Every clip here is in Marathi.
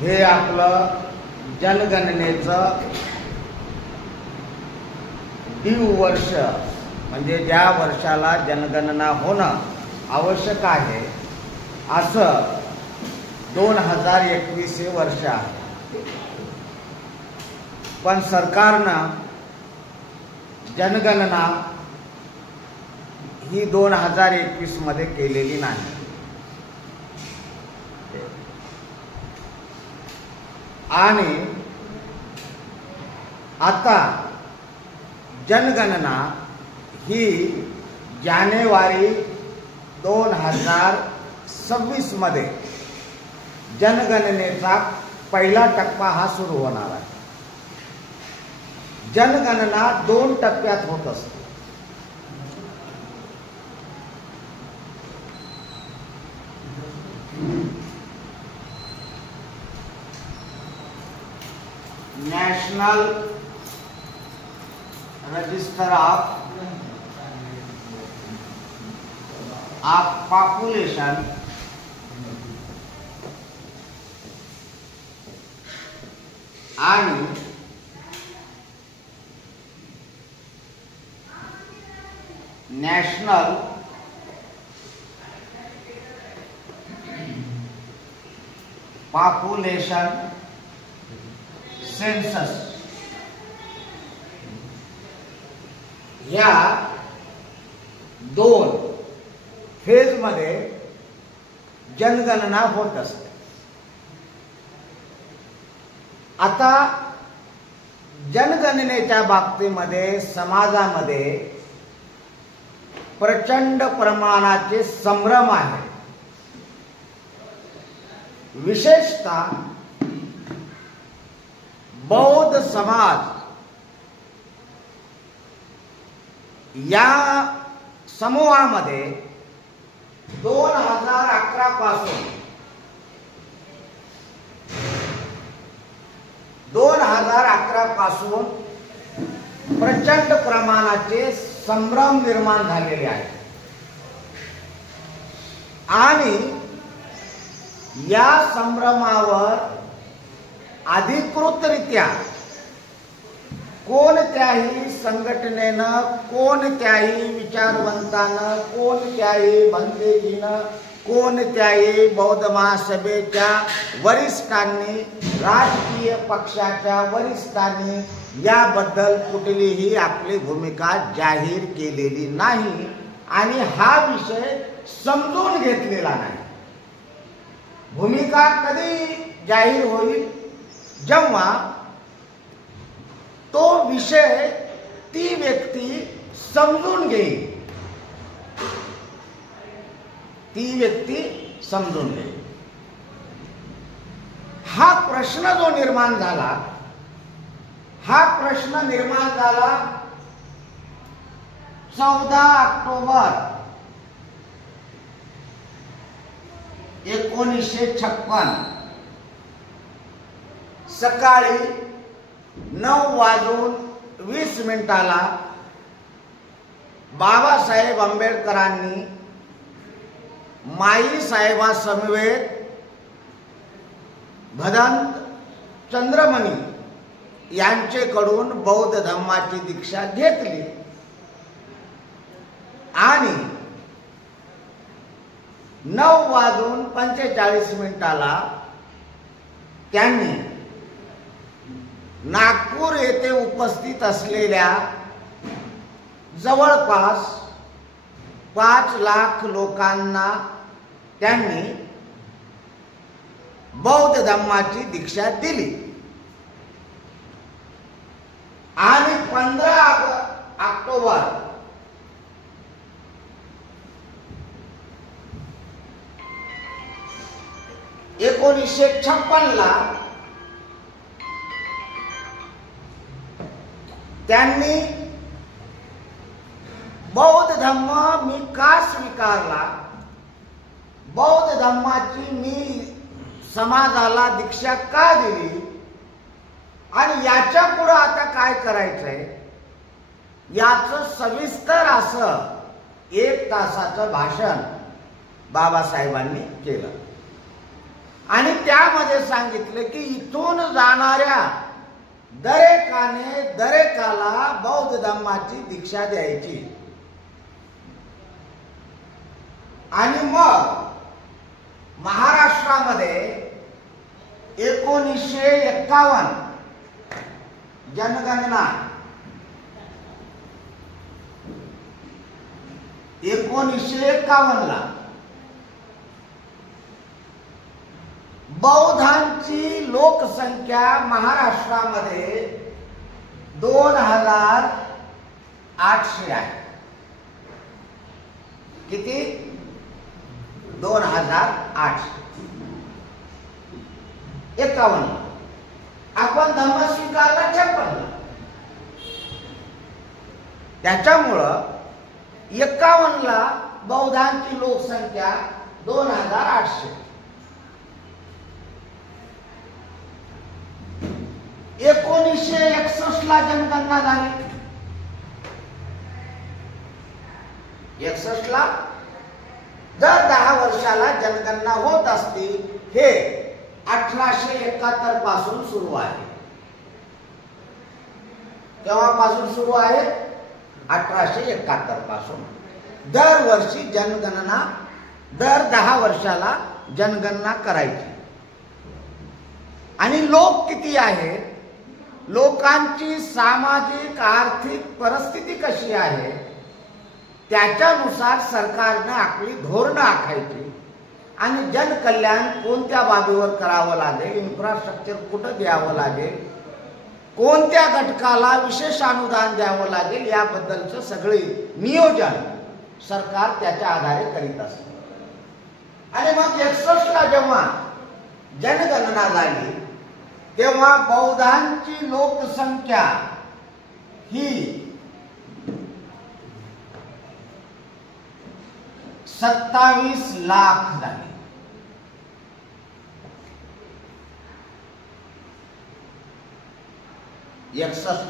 हे आपलं जनगणनेचं वर्ष म्हणजे ज्या वर्षाला जनगणना होणं आवश्यक आहे असं 2021 हे वर्ष आहे. पण सरकारनं जनगणना ही 2021 मध्ये केलेली नाही. आणि आता जनगणना ही जानेवारी 2026 मध्ये जनगणनेचा पहिला टप्पा हा सुरू होणार आहे. जनगणना 2 टप्प्यात होत असते. नॅशनल रजिस्टर ऑफ पॉप्युलेशन आणि नॅशनल पॉप्युलेशन सेन्सस या 2 फेज मध्ये जनगणना होत असते. आता जनगणनेच्या बाबतीमध्ये समाजामध्ये प्रचंड प्रमाणाचे संभ्रम आहे. विशेषतः बौद्ध समाज या समूहामध्ये 2011 पासून 2011 पासून प्रचंड प्रमाणाचे संभ्रम निर्माण झालेले आहे. आणि या संभ्रमावर अधिकृतरित्या कोणत्याही संघटनेनं, कोणत्याही विचारवंतानं, कोणत्याही भंतेजीनं, कोणत्याही बौद्ध महासभेच्या वरिष्ठांनी, राजकीय पक्षाच्या वरिष्ठांनी याबद्दल कुठलीही आपली भूमिका जाहीर केलेली नाही आणि हा विषय समजून घेतलेला नाही. भूमिका कधी जाहीर होईल? जेव्हा तो विषय ती व्यक्ती समजून घेईल. ती व्यक्ती समजून घेईल. हा प्रश्न जो निर्माण झाला, हा प्रश्न निर्माण झाला 14 ऑक्टोबर 1956 सकाळी 9:20 बाबासाहेब आंबेडकरांनी माई साहेबांसमवेत भदंत चंद्रमणी यांचेकडून बौद्ध धम्माची दीक्षा घेतली आणि 9:45 त्यांनी नागपूर येथे उपस्थित असलेल्या जवळपास 5 लाख लोकांना त्यांनी बौद्ध धम्माची दीक्षा दिली आणि 15 ऑक्टोबर 1956 त्यांनी बौद्ध धम्म मी का स्वीकारला, बौद्ध धम्माची मी समाजाला दीक्षा का दिली आणि याच्या पुढे आता काय करायचंय याचं सविस्तर असं 1 तासाचं भाषण बाबासाहेबांनी केलं आणि त्या त्यामध्ये सांगितलं की इथून जाणाऱ्या दरेकाला बौद्ध धर्माची दीक्षा द्यायची. आणि मग महाराष्ट्रामध्ये 1951 जनगणना 1951 बौद्धांची लोकसंख्या महाराष्ट्रामध्ये 2800 आहे. किती? 2851. आपण धर्म स्वीकारला 56. त्याच्यामुळं 51ला बौद्धांची लोकसंख्या 2800. 1961ला जनगणना झाली. 61ला दर 10 वर्षाला जनगणना होत असते. हे 1871 पासून सुरू आहे. तेव्हापासून सुरू आहे 1871 पासून. दरवर्षी जनगणना दर 10 वर्षाला जनगणना करायची. आणि लोक किती आहेत, लोकांची सामाजिक आर्थिक परिस्थिती कशी आहे, त्याच्यानुसार सरकारने आपली धोरणं आखायची. आणि जनकल्याण कोणत्या बाबीवर करावं लागेल, इन्फ्रास्ट्रक्चर कुठं द्यावं लागेल, कोणत्या घटकाला विशेष अनुदान द्यावं लागेल, याबद्दलचं सगळे नियोजन सरकार त्याच्या आधारे करीत असते. आणि मग 61ला जेव्हा जनगणना झाली तेव्हा बौद्धांची लोकसंख्या ही 27 लाख झाली.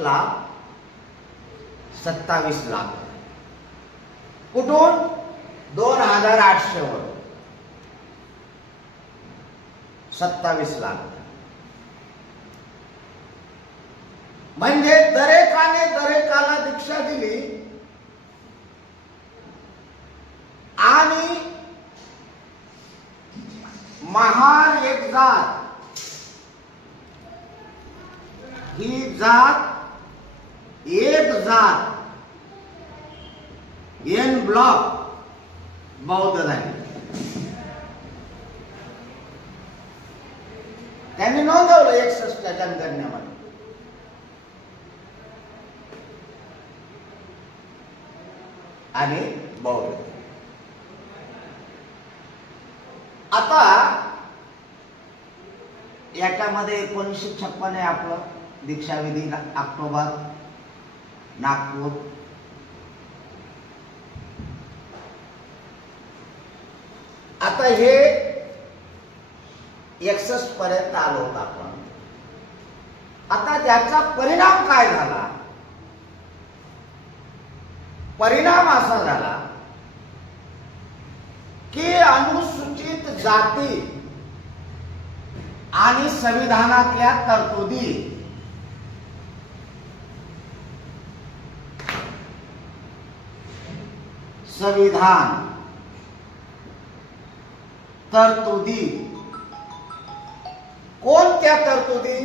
ला 27 लाख. कुठून? 2800 वर 27 लाख. म्हणजे दरेकाला दीक्षा दिली. आणि महार एक जात, ही जात एक जात एन ब्लॉक बौद्ध झाली. त्यांनी नोंदवलं 61च्या जनगणनेमध्ये. आणि बौद्ध. आता याच्यामध्ये 1956 आहे आपलं दीक्षाविधी, ऑक्टोबर, नागपूर. आता हे 61 पर्यंत आलो होतो आपण. आता त्याचा परिणाम काय झाला? परिणाम असा झाला की अनुसूचित जाती आणि संविधानातल्या तरतुदी संविधान तरतुदी कोणत्या तरतुदी?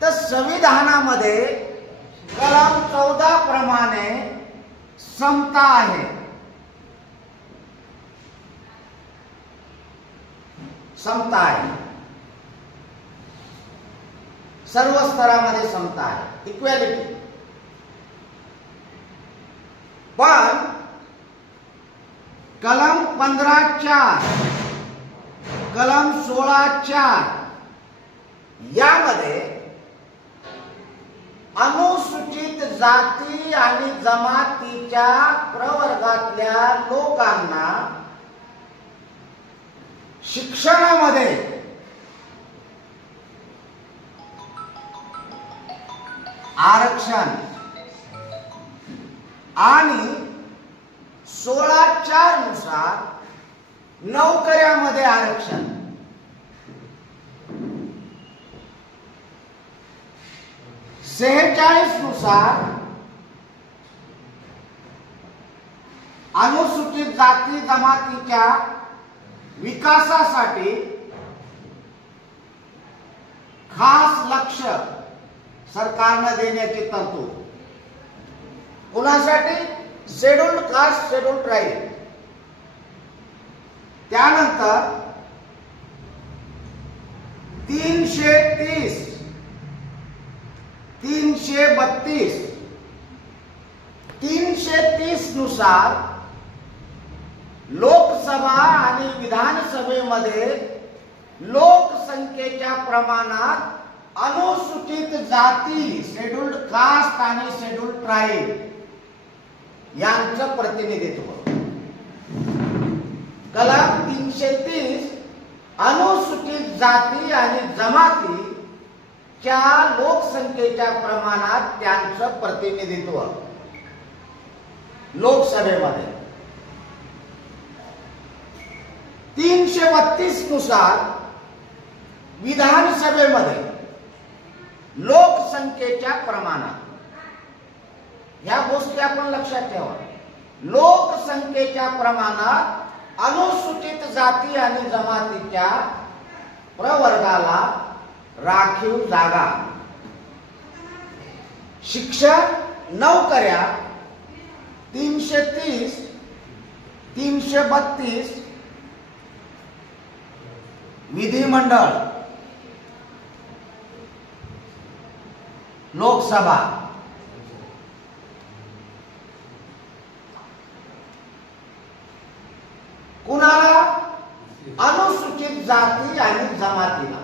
तर संविधानामध्ये कलम 14 प्रमाणे समता आहे. समता आहे. सर्व स्तरामध्ये समता आहे, इक्वॅलिटी. पण कलम 15(4), कलम 16(4) यामध्ये अनुसूचित जाती आणि जमातीच्या प्रवर्गातल्या लोकांना शिक्षणामध्ये आरक्षण आणि 16(4) नुसार नोकऱ्यामध्ये आरक्षण 46 नुसार अनुसूचित जाती जमातीच्या विकासासाठी खास लक्ष सरकारने देण्याची तरतूद. कुणासाठी? Scheduled caste, scheduled tribe. त्यानंतर 330, 332, 330 नुसार लोकसभा आणि विधानसभेमध्ये लोकसंख्येच्या प्रमाणात अनुसूचित जाती, शेड्यूल्ड कास्ट आणि शेड्यूल्ड ट्राईब यांचं प्रतिनिधित्व. कलम 330 अनुसूचित जाती आणि जमातीच्या लोकसंख्येच्या प्रमाणात त्यांचं प्रतिनिधित्व लोकसभेमध्ये. 332 नुसार विधानसभेमध्ये लोकसंख्येच्या प्रमाणात. ह्या गोष्टी आपण लक्षात ठेवा. लोकसंख्येच्या प्रमाणात अनुसूचित जाती आणि जमातीच्या प्रवर्गाला राखीव जागा. शिक्षण, नोकऱ्या 330, 332, विधिमंडळ, लोकसभा. कुणाला? अनुसूचित जाती आणि जमातीला.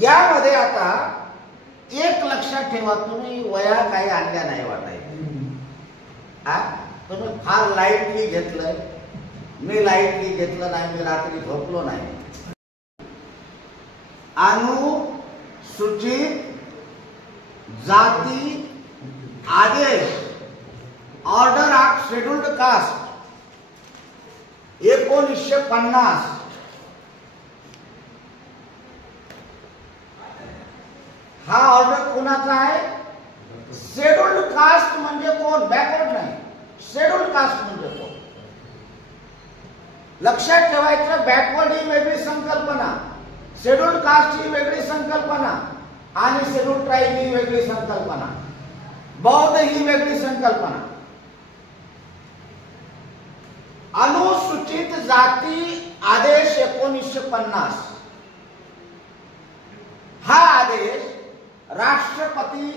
यामध्ये आता एक लक्षात ठेवा, तुम्ही वया काही आणल्या नाही वाटायचं. तुम्ही फार लाईटली घेतलंय. मी लाईटली घेतलं नाही, मी रात्री झोपलो नाही. अनुसूचित जाती आदेश, ऑर्डर ऑफ शेड्यूल्ड कास्ट 1950. हा ऑर्डर कोणाचा आहे? शेड्यूल्ड कास्ट म्हणजे कोण? बॅकवर्ड नाही. शेड्यूल्ड कास्ट म्हणजे कोण? लक्षात ठेवायचं. बॅकवर्ड ही वेगळी संकल्पना, शेड्यूल्ड कास्ट ही वेगळी संकल्पना आणि शेड्यूल्ड ट्राईब ही वेगळी संकल्पना, बौद्ध ही वेगळी संकल्पना. अनुसूचित जाती आदेश 1950 हा आदेश राष्ट्रपती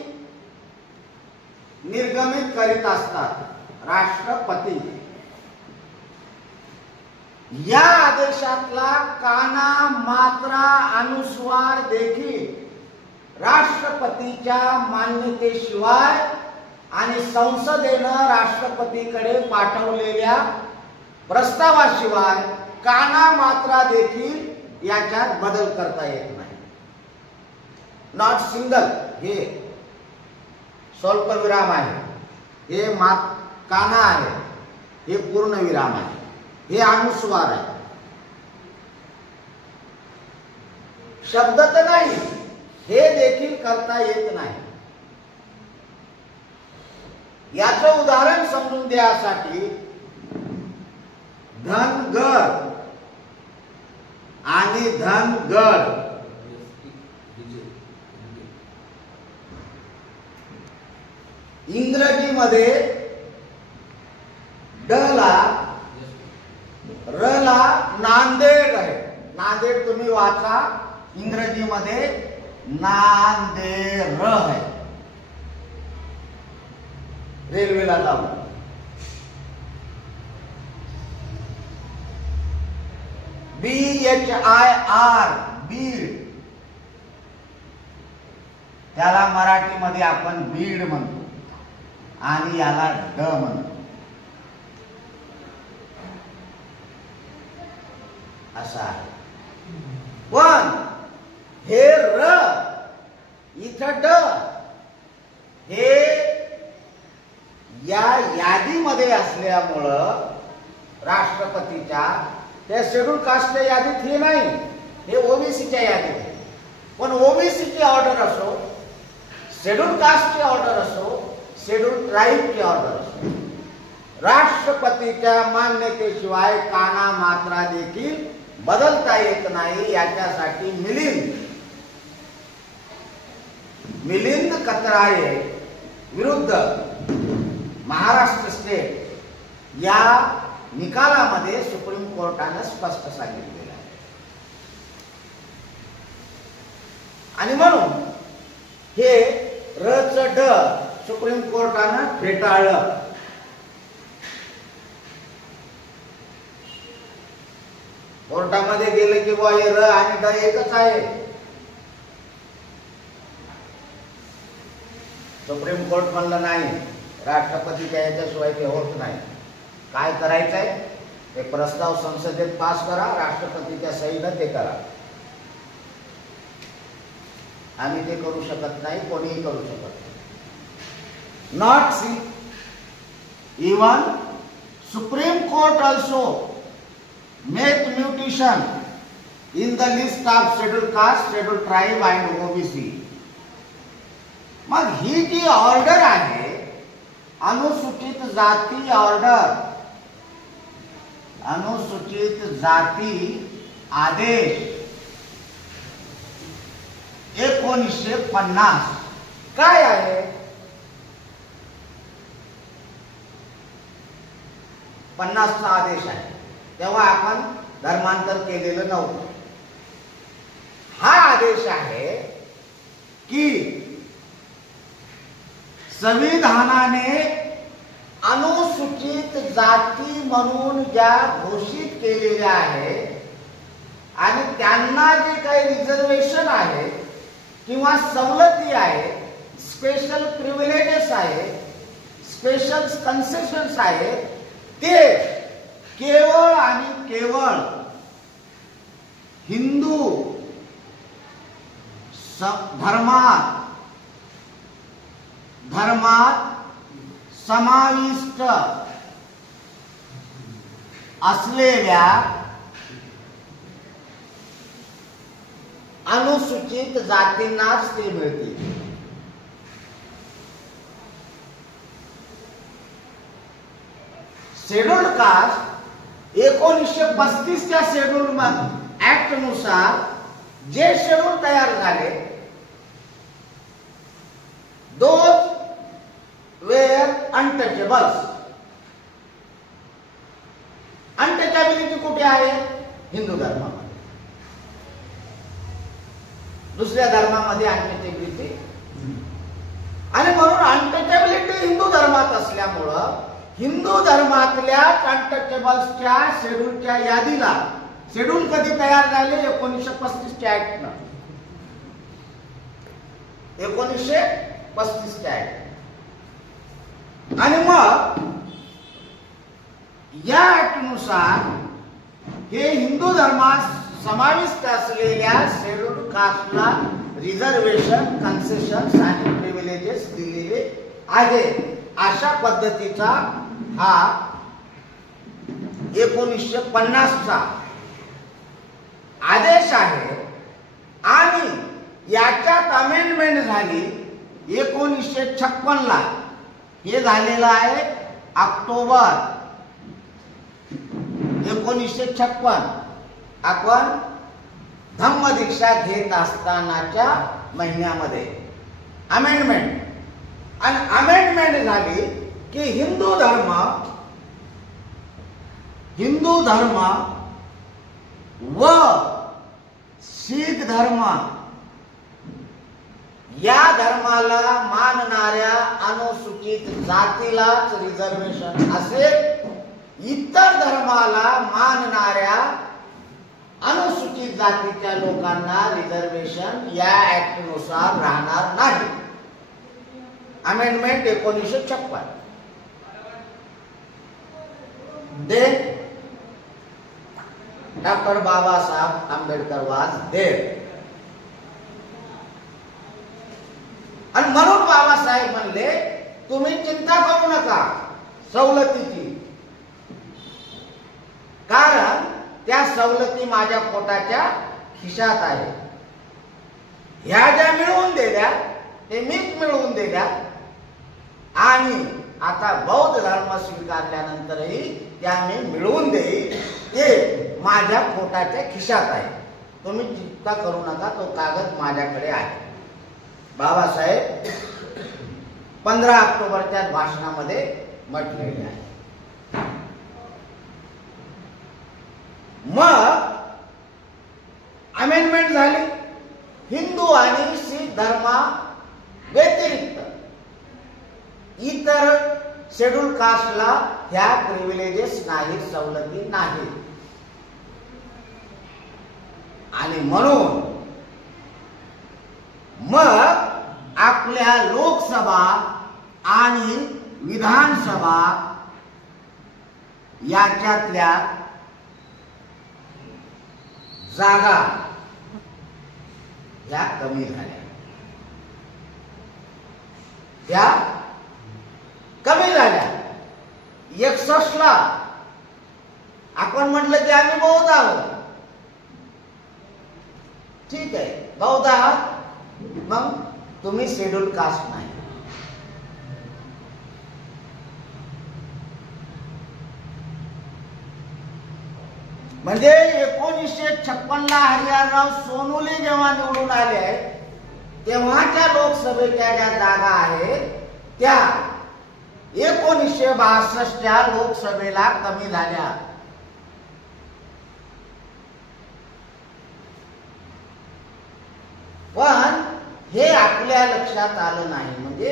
निर्गमित करीत असतात. राष्ट्रपती. या आदेशातला काना, मात्रा, अनुस्वार देखील राष्ट्रपतीच्या मान्यतेशिवाय आणि संसदेनं राष्ट्रपतीकडे पाठवलेल्या प्रस्तावाशिवाय काना, मात्रा देखील याच्यात बदल करता येत नाही. Not single. हे स्वल्पविराम आहे, हे काना आहे, हे पूर्ण विराम आहे, हे अनुस्वार आहे. शब्द तर नाही, हे देखील करता येत नाही. याचं उदाहरण समजून द्यासाठी धनगर आणि धनगड इंग्रजीमध्ये ड ला, र ला नांदेड आहे. नांदेड तुम्ही वाचा, इंग्रजीमध्ये नांदेड आहे. रेल्वेला जाऊ. BHIR बीड, त्याला मराठीमध्ये आपण बीड म्हणतो आणि याला ड म्हणतो. असा आहे. पण हे र, इथं ड, हे या यादीमध्ये असल्यामुळं राष्ट्रपतीच्या त्या शेड्यूल कास्टच्या यादीत हे नाही. हे ओबीसीच्या यादीत आहे. पण ओबीसीची ऑर्डर असो, शेड्यूल कास्टची ऑर्डर असो, शेड्यूल ट्राईबची ऑर्डर असो, राष्ट्रपतीच्या मान्यतेशिवाय काना मात्रा देखील बदलता येत नाही. याच्यासाठी मिलिंद कत्राळे विरुद्ध महाराष्ट्र स्टेट या निकालामध्ये सुप्रीम कोर्टाने स्पष्ट सांगितलेलं आहे. आणि म्हणून हे रच ड सुप्रीम कोर्टानं फेटाळलं. कोर्टामध्ये गेले की बुवा हे र आणि ड एकच आहे. सुप्रीम कोर्ट म्हणलं नाही, राष्ट्रपतीच्या याच्याशिवाय ते होत नाही. काय करायचंय, ते प्रस्ताव संसदेत पास करा, राष्ट्रपतीच्या सहीनं ते करा. आम्ही ते करू शकत नाही, कोणीही करू शकत नाही. Not see even supreme court also make mutation in the list of schedule caste, schedule tribe and OBC. मग ही जी ऑर्डर आहे अनुसूचित जाती ऑर्डर, अनुसूचित जाती आदेश 1950 काय आहे? 50चा आदेश आहे. तेव्हा आपण धर्मांतर केलेलं नव्हतं. हा आदेश आहे की संविधानाने अनुसूचित जाती म्हणून ज्या घोषित केलेल्या आहेत आणि त्यांना जे काही रिझर्वेशन आहे किंवा सवलती आहेत, स्पेशल प्रिव्हिलेजेस आहेत, स्पेशल कन्सेशन्स आहेत, ते केवळ आणि केवळ हिंदू धर्मात समाविष्ट असलेल्या अनुसूचित जातींनाच ते मिळतील. शेड्यूल्ड कास्ट 1935च्या शेड्यूल ऍक्ट नुसार जे शेड्यूल तयार झाले, दोज वेअर अनटचेबल्स. अनटचेबिलिटी कुठे आहे? हिंदू धर्मामध्ये. दुसऱ्या धर्मामध्ये अनटचेबिलिटी, आणि म्हणून अनटचेबिलिटी हिंदू धर्मात असल्यामुळं हिंदू धर्मातल्या अनटचेबल्सच्या शेड्यूलच्या यादीला, शेड्यूल कधी तयार झाले? 1935च्या ऍक्टनं, 1935च्या ऍक्ट. आणि मग या ऍक्टनुसार हे हिंदू धर्मात समाविष्ट असलेल्या शेड्यूल कास्टला रिझर्वेशन, कन्सेशन्स आणि प्रिव्हिलेजेस दिलेले आहेत. अशा पद्धतीचा हा 1950चा आदेश आहे. आणि याच्यात अमेंडमेंट झाली 1956ला. हे झालेलं आहे ऑक्टोबर 1956. आपण धम्मदीक्षा घेत असतानाच्या महिन्यामध्ये अमेंडमेंट. आणि अमेंडमेंट झाली की हिंदू धर्म व शीख धर्म या धर्माला मानणाऱ्या अनुसूचित जातीलाच रिझर्वेशन असेल, इतर धर्माला मानणाऱ्या अनुसूचित जातीच्या लोकांना रिझर्वेशन या ऍक्ट नुसार राहणार नाही. Amendment 1956. Then doctor Babasaheb Ambedkar was there. आणि म्हणून बाबासाहेब म्हणले, तुम्ही चिंता करू नका सवलतीची, कारण त्या सवलती माझ्या पोटाच्या खिशात आहे. ह्या ज्या मिळवून दिल्या ते मीच मिळवून दिल्या आणि आता बौद्ध धर्म स्वीकारल्यानंतरही त्या मी मिळवून देईल. ते माझ्या पोटाच्या खिशात आहे. तुम्ही चिंता करू नका, तो कागद माझ्याकडे आहे. बाबासाहेब 15 ऑक्टोबरच्या भाषणामध्ये म्हटलेले आहे. मग अमेंडमेंट झाली. हिंदू आणि शीख धर्मा व्यतिरिक्त इतर शेड्यूल कास्टला ह्या प्रिव्हिलेजेस नाही, सवलती नाही. आणि म्हणून मग आपल्या लोकसभा आणि विधानसभा याच्यातल्या जागा या कमी झाल्या. त्या कमी झाल्या. 61 ला आपण म्हटलं की आम्ही बौद्ध आहोत. ठीक आहे, बौद्ध आहात, मग तुम्ही शेड्यूल कास्ट नाही. म्हणजे 1956 ला हरिहरराव सोनवणे जेव्हा निवडून आले तेव्हाच्या लोकसभेच्या ज्या जागा आहेत त्या 1962च्या लोकसभेला कमी झाल्या. पण हे आपल्या लक्षात आलं नाही. म्हणजे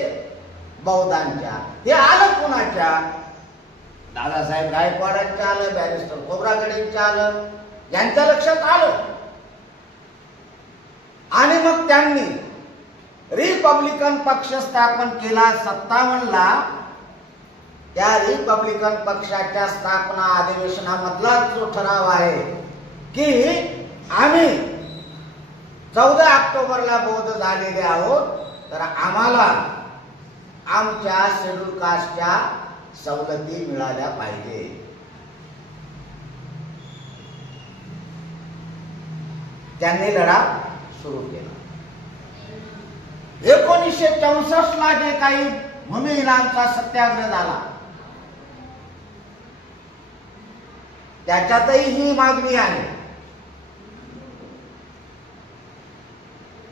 बौद्धांच्या हे आलं कोणाच्या? दादासाहेब गायकवाडांच्या आलं, बॅरिस्टर खोब्रागडेंच्या आलं, यांच्या लक्षात आलं. आणि मग त्यांनी रिपब्लिकन पक्ष स्थापन केला 57 ला. त्या रिपब्लिकन पक्षाच्या स्थापना अधिवेशनामधला जो ठराव आहे की आम्ही 14 ऑक्टोबरला बौद्ध झालेले आहोत, तर आम्हाला आमच्या शेड्यूल कास्टच्या सवलती मिळाल्या पाहिजे. त्यांनी लढा सुरू केला. 1964 ला जे काही भूमिहीनांचा सत्याग्रह झाला त्याच्यातही ही मागणी आहे.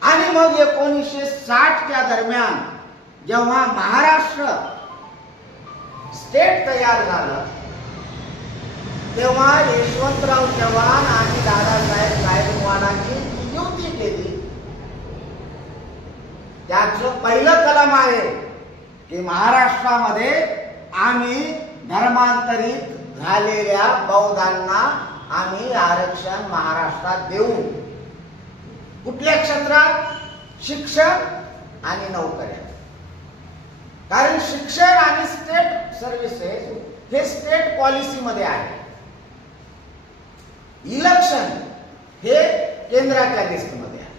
आणि मग 1960च्या दरम्यान जेव्हा महाराष्ट्र स्टेट तयार झालं तेव्हा यशवंतराव चव्हाण आणि दादासाहेब गायकवाडांची युती केली. त्याचं पहिलं कलम आहे की महाराष्ट्रामध्ये आम्ही धर्मांतरित झालेल्या बौद्धांना आम्ही आरक्षण महाराष्ट्रात देऊ. कुठल्या क्षेत्रात? शिक्षण आणि नोकऱ्या. कारण शिक्षण आणि स्टेट सर्व्हिसेस हे स्टेट पॉलिसी मध्ये आहे. इलेक्शन हे केंद्राच्या लिस्टमध्ये आहे.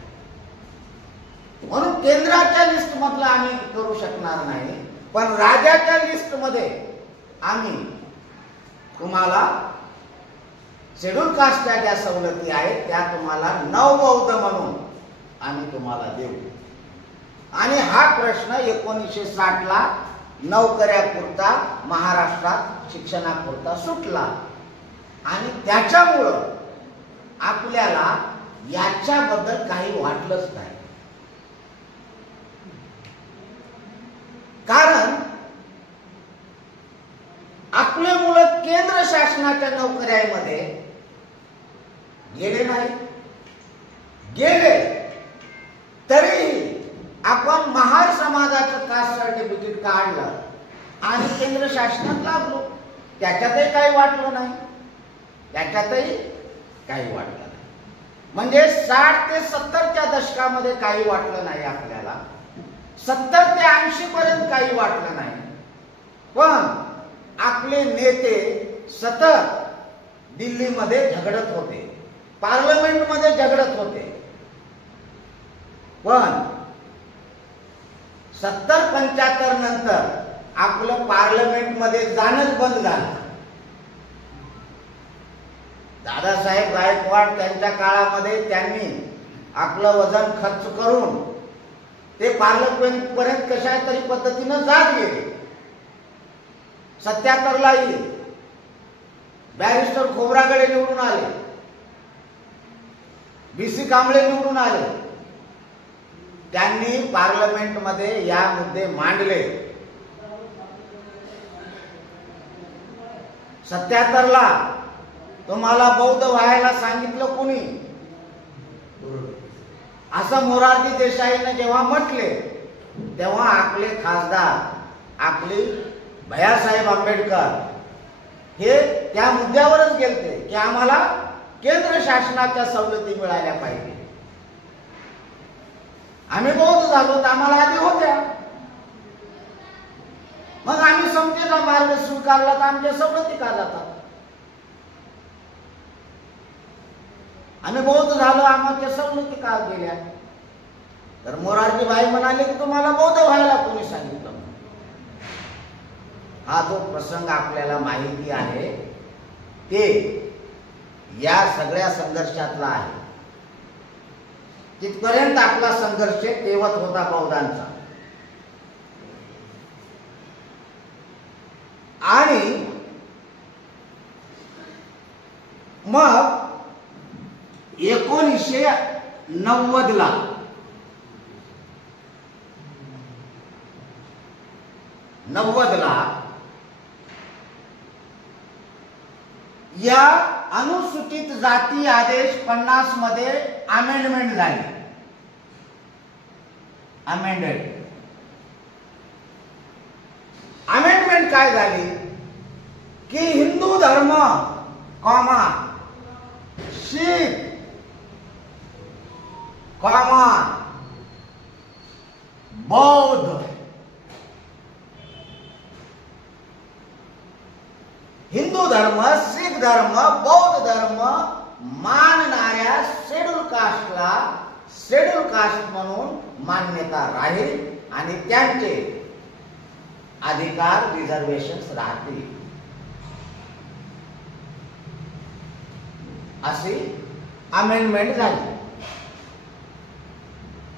म्हणून केंद्राच्या लिस्ट मधलं आम्ही करू शकणार नाही, पण राज्याच्या लिस्ट मध्ये आम्ही तुम्हाला शेड्यूल कास्टच्या ज्या सवलती आहेत त्या तुम्हाला नवबौद्ध म्हणून आम्ही तुम्हाला देऊ. आणि हा प्रश्न 1960 ला नोकऱ्यापुरता महाराष्ट्रात शिक्षणापुरता सुटला. आणि त्याच्यामुळं आपल्याला याच्याबद्दल काही वाटलंच नाही. कारण आपले मुलं केंद्र शासनाच्या नोकऱ्यांमध्ये गेले नाही. गेले तरी आपण महार समाजाचं कास्ट सर्टिफिकेट काढलं आणि केंद्र शासनात लागलो. त्याच्यातही काही वाटलं नाही. त्याच्यातही काही वाटलं नाही. म्हणजे 60 ते 70च्या दशकामध्ये काही वाटलं नाही आपल्याला. 70 ते 80 पर्यंत काही वाटलं नाही. पण आपले नेते सतत दिल्लीमध्ये झगडत होते, पार्लमेंटमध्ये झगडत होते. पण 70-75 नंतर आपलं पार्लमेंटमध्ये जाणंच बंद झालं. दादासाहेब गायकवाड त्यांच्या काळामध्ये त्यांनी आपलं वजन खर्च करून ते पार्लमेंट पर्यंत कशा तरी पद्धतीनं जात गेले. 77लाही बॅरिस्टर खोब्रागडे निवडून आले, BC कांबळे निवडून आले. त्यांनी पार्लमेंटमध्ये या मुद्दे मांडले. 77ला तुम्हाला बौद्ध व्हायला सांगितलं कुणी, असं मोरारजी देसाईने जेव्हा म्हटले, तेव्हा आपले खासदार आपले भैयासाहेब आंबेडकर हे त्या मुद्द्यावरच गेलते की आम्हाला केंद्र शासनाच्या सवलती मिळाल्या पाहिजे. आम्ही बौद्ध झालो तर आम्हाला आधी होत्या, मग आम्ही समतेचा मार्ग स्वीकारला तर आमच्या सवलती का जातात? आम्ही बौद्ध झालो, आमच्या सवलती का गेल्या? तर मोरारजी भाई म्हणाले की तुम्हाला बौद्ध व्हायला कोणी सांगितलं? हा जो प्रसंग आपल्याला माहिती आहे ते या सगळ्या संघर्षातला आहे. तिथपर्यंत आपला संघर्ष तेवत होता बौद्धांचा. आणि मग 1990ला या अनुसूचित जाती आदेश 50 मध्ये अमेंडमेंट झाली. अमेंडमेंट काय झाली की हिंदू धर्म, शीख, बौद्ध, हिंदू धर्म, शीख धर्म, बौद्ध धर्म मानणाऱ्या शेड्यूल कास्टला शेड्यूल कास्ट म्हणून मान्यता राहील आणि त्यांचे अधिकार रिझर्वेशन्स राहतील अशी अमेंडमेंट झाली.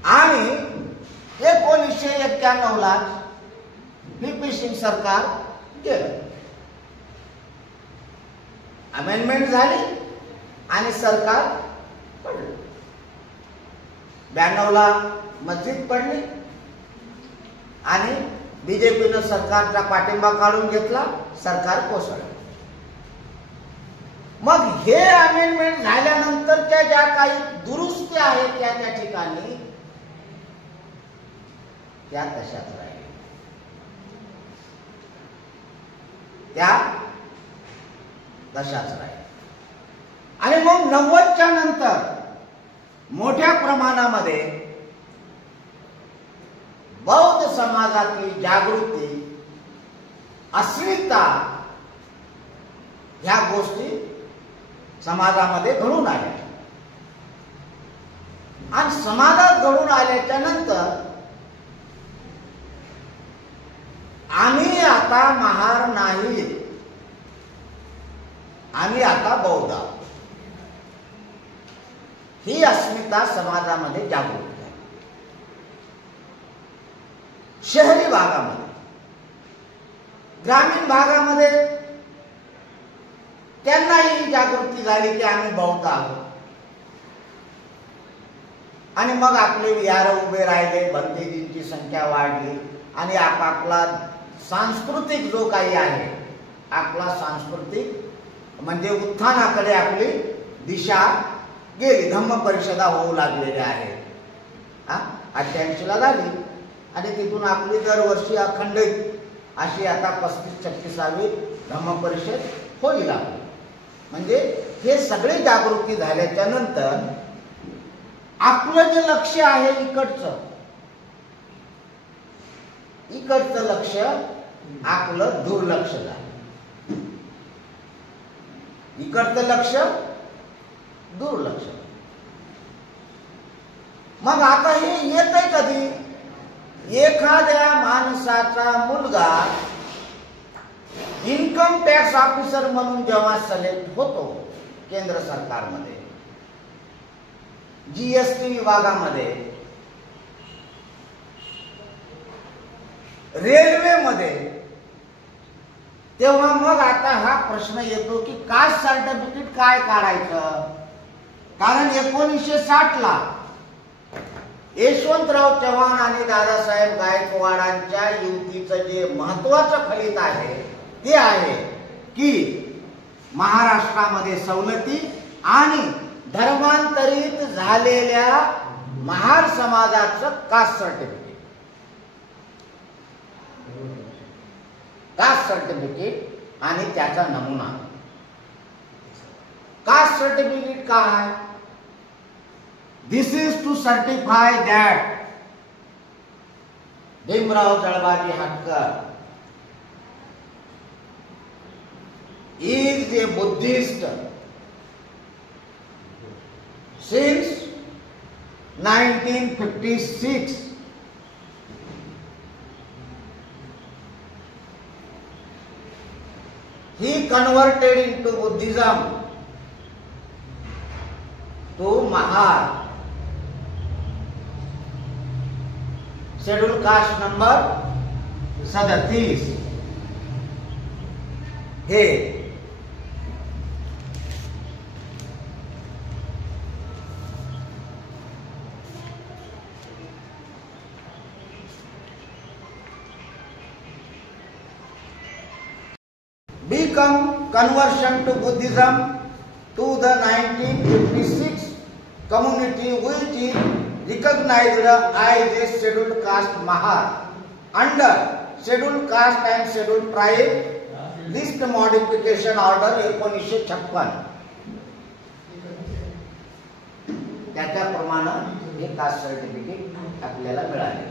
आणि 1991ला व्ही.पी. सिंग सरकार गेलं. अमेंडमेंट झाली आणि सरकार पडलं. 92ला मस्जिद पडली आणि बीजेपीनं सरकारचा पाठिंबा काढून घेतला, सरकार कोसळलं. मग हे अमेंडमेंट झाल्यानंतरच्या ज्या काही दुरुस्ती आहेत त्या ठिकाणी त्या तशाच राहिल्या. आणि मग 90च्या नंतर मोठ्या प्रमाणामध्ये बौद्ध समाजातली जागृती, अस्मिता ह्या गोष्टी समाजामध्ये घडून आल्या. आणि समाजात घडून आल्याच्या नंतर आम्ही आता महार नाही, आम्ही आता बौद्ध आहोत, ही अस्मिता समाजामध्ये जागृत आहे. शहरी भागामध्ये, ग्रामीण भागामध्ये त्यांनाही ही जागृती झाली की आम्ही बौद्ध आहोत. आणि मग आपले विहार उभे राहिले, बंदीजींची संख्या वाढली आणि आपापला सांस्कृतिक जो काही आहे, आपला सांस्कृतिक म्हणजे उत्थानाकडे आपली दिशा गेली. धम्म परिषदा होऊ लागलेल्या आहेत. 88ला झाली आणि तिथून आपली दरवर्षी अखंडित अशी आता 35-36वी धम्म परिषद होईल लागली. म्हणजे हे सगळे जागृती झाल्याच्या नंतर आपलं जे लक्ष आहे इकडचं लक्ष आपलं दुर्लक्ष झालं. इकडचं लक्ष दुर्लक्ष. मग आता हे येतंय कधी? एखाद्या माणसाचा मुलगा इन्कम टॅक्स ऑफिसर म्हणून जेव्हा सिलेक्ट होतो केंद्र सरकारमध्ये, जीएसटी विभागामध्ये, रेल्वेमध्ये, तेव्हा मग आता हा प्रश्न येतो की कास्ट सर्टिफिकेट काय काढायचं. कारण 1960 ला यशवंतराव चव्हाण आणि दादासाहेब गायकवाडांच्या युतीचं जे महत्वाचं फलित आहे ते आहे की महाराष्ट्रामध्ये सवलती आणि धर्मांतरित झालेल्या महार समाजाचं कास्ट सर्टिफिकेट. कास्ट सर्टिफिकेट आणि त्याचा नमुना. कास्ट सर्टिफिकेट काय? This is to certify that Bhimrao Jalbaji Hatkar is a Buddhist since 1956. He converted into Buddhism to Mahar. Schedule caste number 37. हे become conversion to Buddhism to the 1956 community which is recognized as a scheduled caste Mahar under scheduled caste and scheduled tribe list modification order 1956. त्याच्याप्रमाणे हे कास्ट सर्टिफिकेट आपल्याला मिळाले.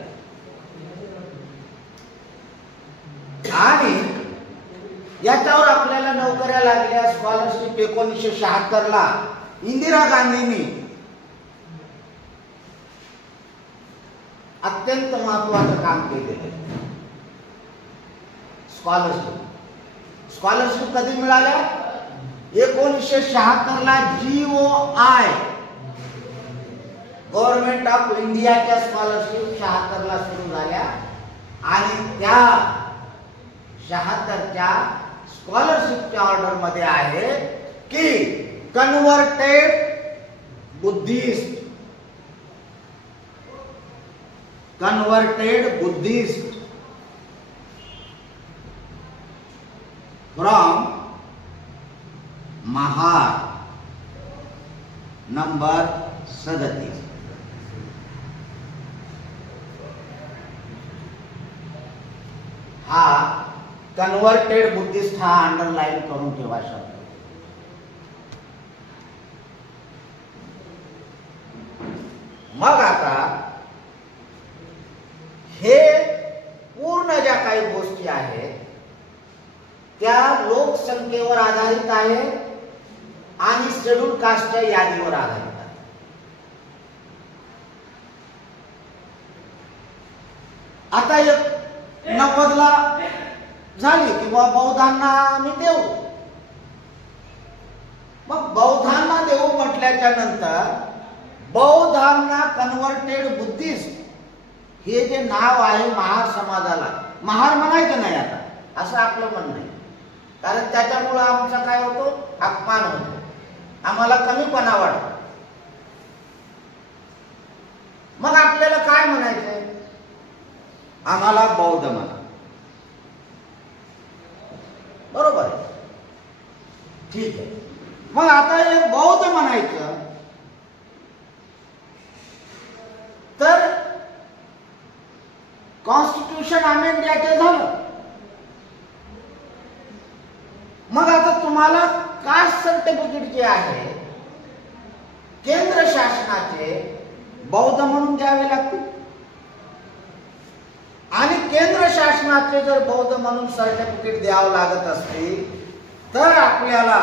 आणि याच्यावर आपल्याला नोकऱ्या लागल्या. स्कॉलरशिप 1976 ला इंदिरा गांधींनी अत्यंत महत्वाचं काम केलेलं. स्कॉलरशिप कधी मिळाल्या? 1976 ला GOI गव्हर्नमेंट ऑफ इंडियाच्या स्कॉलरशिप 76 ला सुरू झाल्या आणि त्या 76च्या स्कॉलरशिपच्या ऑर्डर मध्ये आहे की converted Buddhist from Mahar number 37. हा कन्वर्टेड बुद्धिस्ट हा अंडरलाईन करून ठेवा शब्द. मग आता हे पूर्ण ज्या काही गोष्टी आहेत त्या लोकसंख्येवर आधारित आहे आणि शेड्यूल कास्टच्या यादीवर आधारित आहे. आता 90 ला झाली की बौद्धांना आम्ही देऊ. मग बौद्धांना देऊ म्हटल्याच्या नंतर बौद्धांना कन्वर्टेड बुद्धिस्ट हे जे नाव आहे महार समाजाला, महार म्हणायचं नाही आता असं आपलं म्हणणं आहे. कारण त्याच्यामुळे आमचा काय होतो, अपमान होतो, आम्हाला कमीपणा वाटतो. मग आपल्याला काय म्हणायचंय? आम्हाला बौद्ध म्हणा. बरोबर आहे, ठीक आहे. मग आता हे बौद्ध म्हणायचं तर कॉन्स्टिट्यूशन अमेंड याचे झालं. मग आता तुम्हाला कास्ट सर्टिफिकेट जे आहे केंद्र शासनाचे बौद्ध म्हणून द्यावे लागतील. आणि केंद्र शासनाचे जर बौद्ध म्हणून सर्टिफिकेट द्यावं लागत असतील तर आपल्याला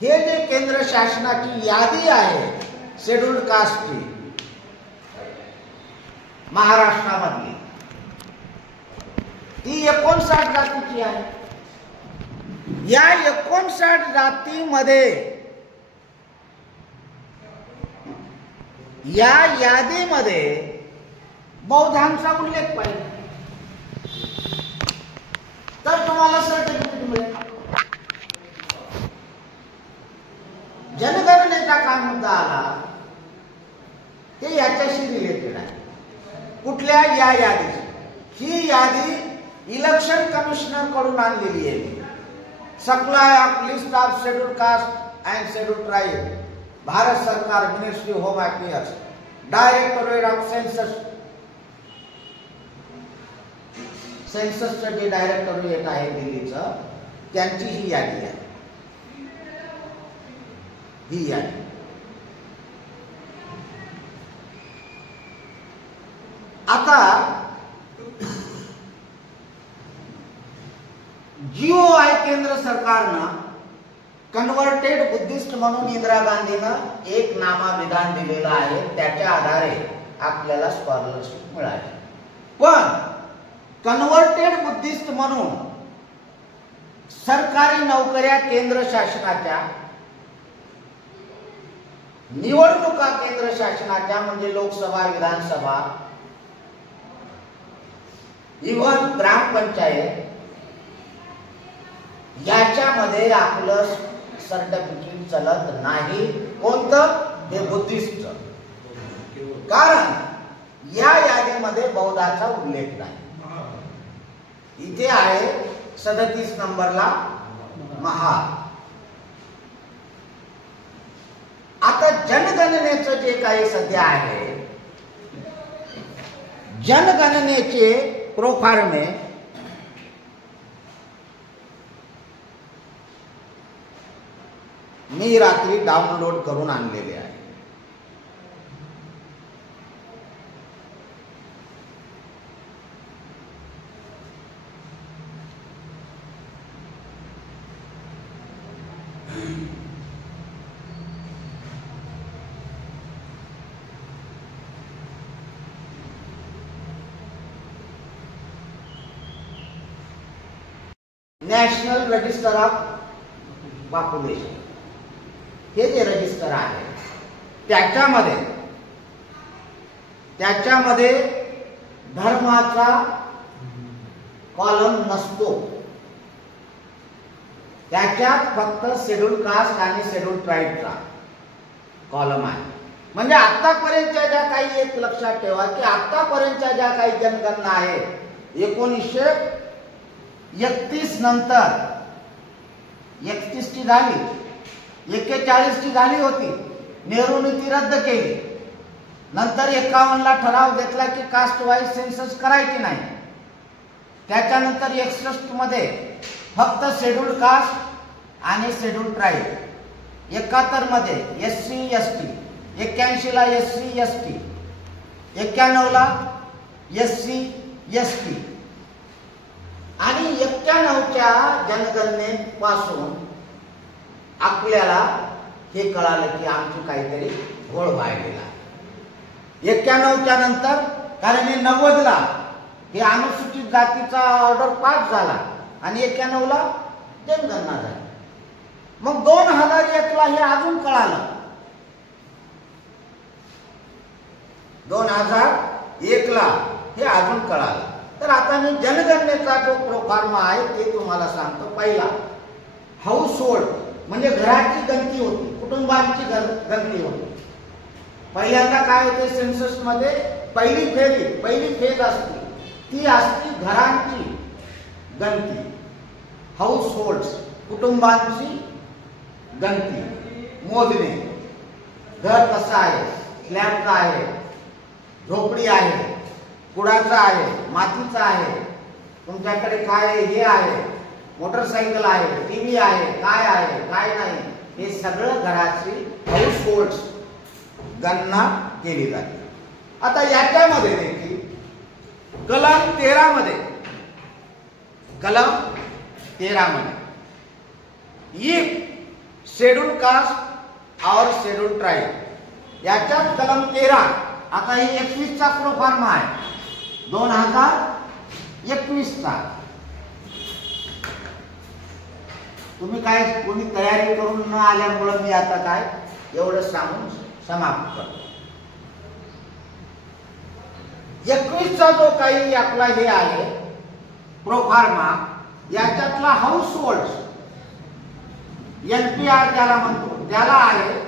हे जे केंद्र शासनाची यादी आहे शेड्यूल्ड कास्टची महाराष्ट्रामधली ती 59 जातीची आहे. या 59 जातीमध्ये या यादीमध्ये बौद्धांचा उल्लेख पाहिजे तर तुम्हाला सर्टिफिकेट मिळेल. जनगणनेचा काय मुद्दा आला ते याच्याशी रिलेटेड आहे. कुठल्या या यादीची? ही यादी इलेक्शन कमिशनर कडून आणलेली आहे. Supply of list of schedule caste and schedule tribe, Bharat सरकार, ministry home affairs, directorate of census. सेन्ससचं जे डायरेक्टोरेट आहे दिल्लीचं, त्यांची ही यादी आहे. ही यादी आता GOI केंद्र सरकारनं कन्व्हर्टेड बुद्धिस्ट म्हणून इंदिरा गांधीनं एक नामाविधान दिलेलं आहे. त्याच्या आधारे आपल्याला स्कॉलरशिप मिळाली. पण कन्व्हर्टेड बुद्धिस्ट म्हणून सरकारी नोकऱ्या केंद्र शासनाच्या, निवडणुका केंद्र शासनाच्या म्हणजे लोकसभा, विधानसभा, इव्हन ग्रामपंचायत, याच्यामध्ये आपलं सर्टिफिकेट चलत नाही. कोणतं? हे बुद्धिस्ट. कारण या यादीमध्ये बौद्धाचा उल्लेख नाही. इथे आहे 37 नंबरला महार. आता जनगणनेचं जे काही सध्या आहे, जनगणनेचे प्रोफार्मे मी रात्री डाउनलोड करून आणलेले आहे. नॅशनल रजिस्टर ऑफ पॉप्युलेशन हे जे रजिस्टर आहे त्याच्यामध्ये धर्माचा कॉलम नसतो. त्याच्यात फक्त शेड्यूल कास्ट आणि शेड्यूल ट्राइबचा कॉलम आहे. म्हणजे आतापर्यंतच्या ज्या काही, एक लक्षात ठेवा की आतापर्यंतच्या ज्या काही जनगणना आहेत 1931 नंतर 31 ची झाली, 41 ची झाली होती, नेहरूने ती रद्द केली. नंतर 51 ला ठराव घेतला की कास्ट वाईज सेन्सस करायची नाही. त्याच्यानंतर 61 मध्ये फक्त शेड्यूल कास्ट आणि शेड्यूल ट्राइब, 71 मध्ये SC ST, 81 ला SC ST, 91 ला SC ST आणि 91च्या जनगणनेपासून आपल्याला हे कळालं की आमची काहीतरी घोळ व्हायला. 91च्या नंतर, कारण 90 ला हे अनुसूचित जातीचा ऑर्डर पास झाला आणि 91 ला जनगणना झाली. मग 2001 ला हे अजून कळालं. 2001 ला हे अजून कळालं. तर आता मी जनगणनेचा जो प्रोफार्मा आहे ते तुम्हाला सांगतो. पहिला, हाऊस होल्ड म्हणजे घराची गणती होती, कुटुंबांची गणती होती. पहिल्यांदा काय होते सेन्सस मध्ये, पहिली फेज असते, ती असते घरांची गणती, हाऊस होल्ड, कुटुंबांची गणती, मोजणे. घर कसं आहे, स्लॅबचं आहे, झोपडी आहे, कुडाचं आहे, मातीचं आहे, तुमच्याकडे काय हे आहे, मोटरसायकल आहे, टीव्ही आहे, काय नाही, हे सगळं घराची हाऊस होल्ड गणना केली जाते. आता याच्यामध्ये देखील कलम 13 मध्ये इफ शेड्यूल कास्ट और शेड्यूल ट्राइब, याच्यात कलम 13, आता ही 21 चा प्रोफार्मा आहे, 2021 चा. तुम्ही काय कोणी तयारी करून न आल्यामुळे मी आता काय एवढं सांगून समाप्त करतो. 21चा जो काही आपला हे आहे प्रोफार्मा, याच्यातला हाऊस होल्ड NPR त्याला म्हणतो, त्याला आहे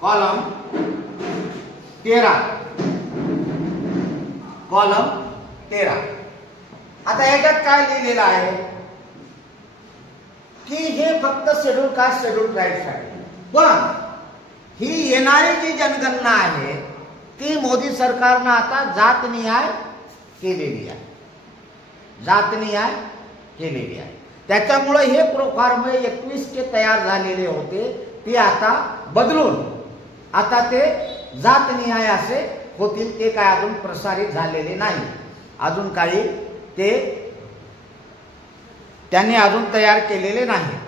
कॉलम 13. आता याच्यात काय लिहिलेलं आहे की हे फक्त शेड्यूल कास्ट शेड्यूल ट्राईबसाठी, पण ही येणारी जी जनगणना आहे ती मोदी सरकारनं आता जातनिहाय केलेली आहे, त्याच्यामुळे हे प्रोफार्म 21 चे तयार झालेले होते ते आता बदलून आता ते जातनिहाय असे होतील. ते काय अजून प्रसारित झालेले नाही, अजून काही ते त्यांनी अजून तयार केलेले नाही.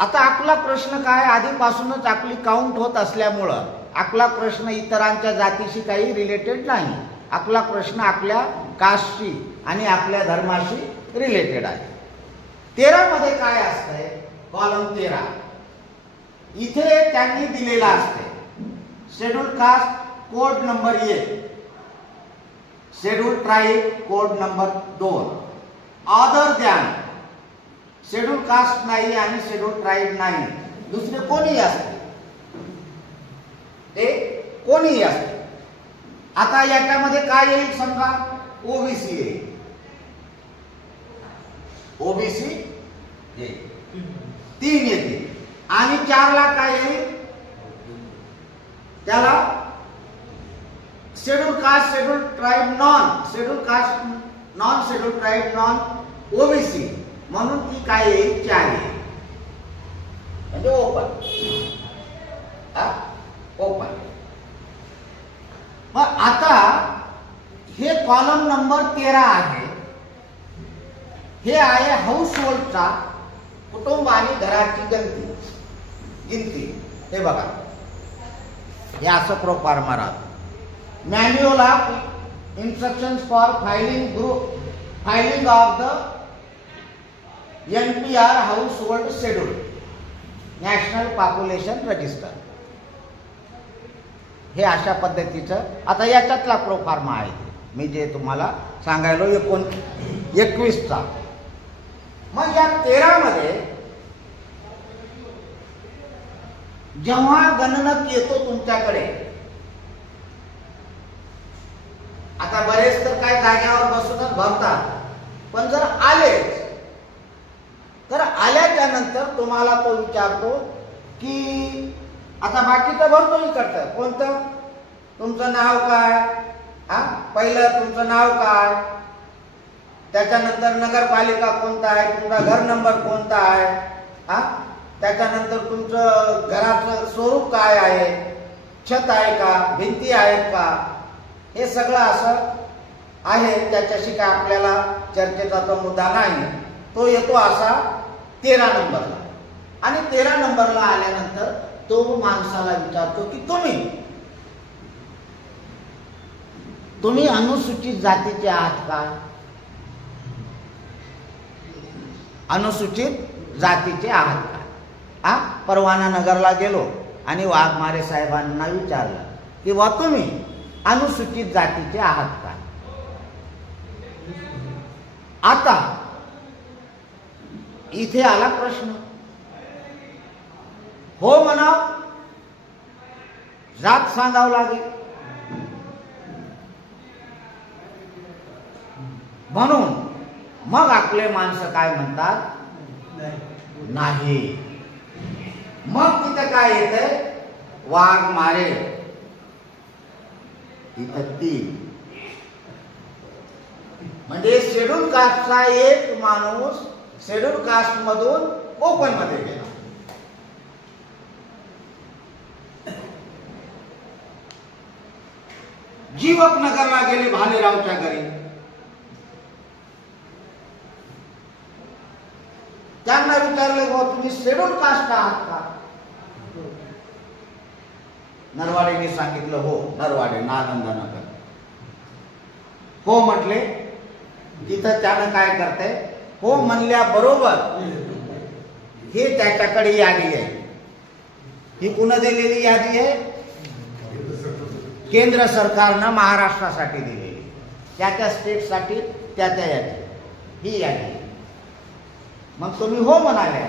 आता आपला प्रश्न काय, आधीपासूनच आपली काउंट होत असल्यामुळं आपला प्रश्न इतरांच्या जातीशी काही रिलेटेड नाही. आपला प्रश्न आपल्या कास्टशी आणि आपल्या धर्माशी रिलेटेड आहे. 13 मध्ये काय असतंय, कॉलम 13 इथे त्यांनी दिलेला असते schedule caste code number 1, schedule tribe code number 2, other than schedule caste नाही आणि शेड्यूल ट्राईब नाही, दुसरे कोणीही असते, ते कोणीही असते. आता याच्यामध्ये काय येईल, समजा ओबीसी येईल, ओबीसी 3 येते आणि 4 ला काय येईल, त्याला schedule caste schedule tribe non schedule caste non schedule tribe non OBC म्हणून ती काय येईल, 4 येईल, म्हणजे ओपन. मग आता हे कॉलम नंबर 13 आहे, हे आहे हाऊस होल्डचा, कुटुंब आणि घराची गिनती. हे बघा, हे असं प्रोफार्मा राहतं. Manual of instructions for filing of the NPR house hold schedule national population register, हे अशा पद्धतीचं. आता याच्यातला प्रोफार्मा आहे मी जे तुम्हाला सांगायलो 21चा. मग या 13 मध्ये जेव्हा गणनक येतो तुमच्याकडे, आता बरेच तर काय जाग्यावर बसूनच भरतात, पण जर आले तर आल्याच्या नंतर तुम्हाला तो विचारतो की आता बाकीचं भरतो करतं कोणतं, तुमचं नाव काय, पहिलं तुमचं नाव काय, त्याच्यानंतर नगरपालिका कोणता आहे, तुमचा घर नंबर कोणता आहे, त्याच्यानंतर तुमचं घराचं स्वरूप काय आहे, छत आहे का, भिंती आहेत का, हे सगळं असं आहे. त्याच्याशी काय आपल्याला चर्चेचा तो मुद्दा नाही. तो येतो असा 13 नंबरला. आणि 13 नंबरला आल्यानंतर तो माणसाला विचारतो की तुम्ही अनुसूचित जातीचे आहात का, अनुसूचित जातीचे आहात का. परवाना नगरला गेलो आणि वाघमारे साहेबांना विचारलं की वा तुम्ही अनुसूचित जातीचे आहात का. आता इथे आला प्रश्न, हो म्हणा, जात सांगावं लागेल. म्हणून मग आपले माणसं काय म्हणतात, नाही. मग तिथे काय येतंय, वाघमारे इथं 3, म्हणजे शेड्यूल कास्टचा एक माणूस शेड्यूल कास्ट मधून ओपन मध्ये गेला. जीवक नगरला गेले भालेरावच्या घरी, त्यांना विचारले हो तुम्ही शेड्यूल कास्ट आहात का. नरवाडेने सांगितलं हो, नरवाडे नालंदा नगर. हो म्हटले, तिथं त्यानं काय करते, हो म्हणल्या बरोबर हे त्याच्याकडे यादी आहे ही पुन्हा दिलेली यादी आहे, केंद्र सरकारनं महाराष्ट्रासाठी दिलेली, त्या स्टेटसाठी त्या यादी ही यादी. मग तुम्ही हो म्हणाले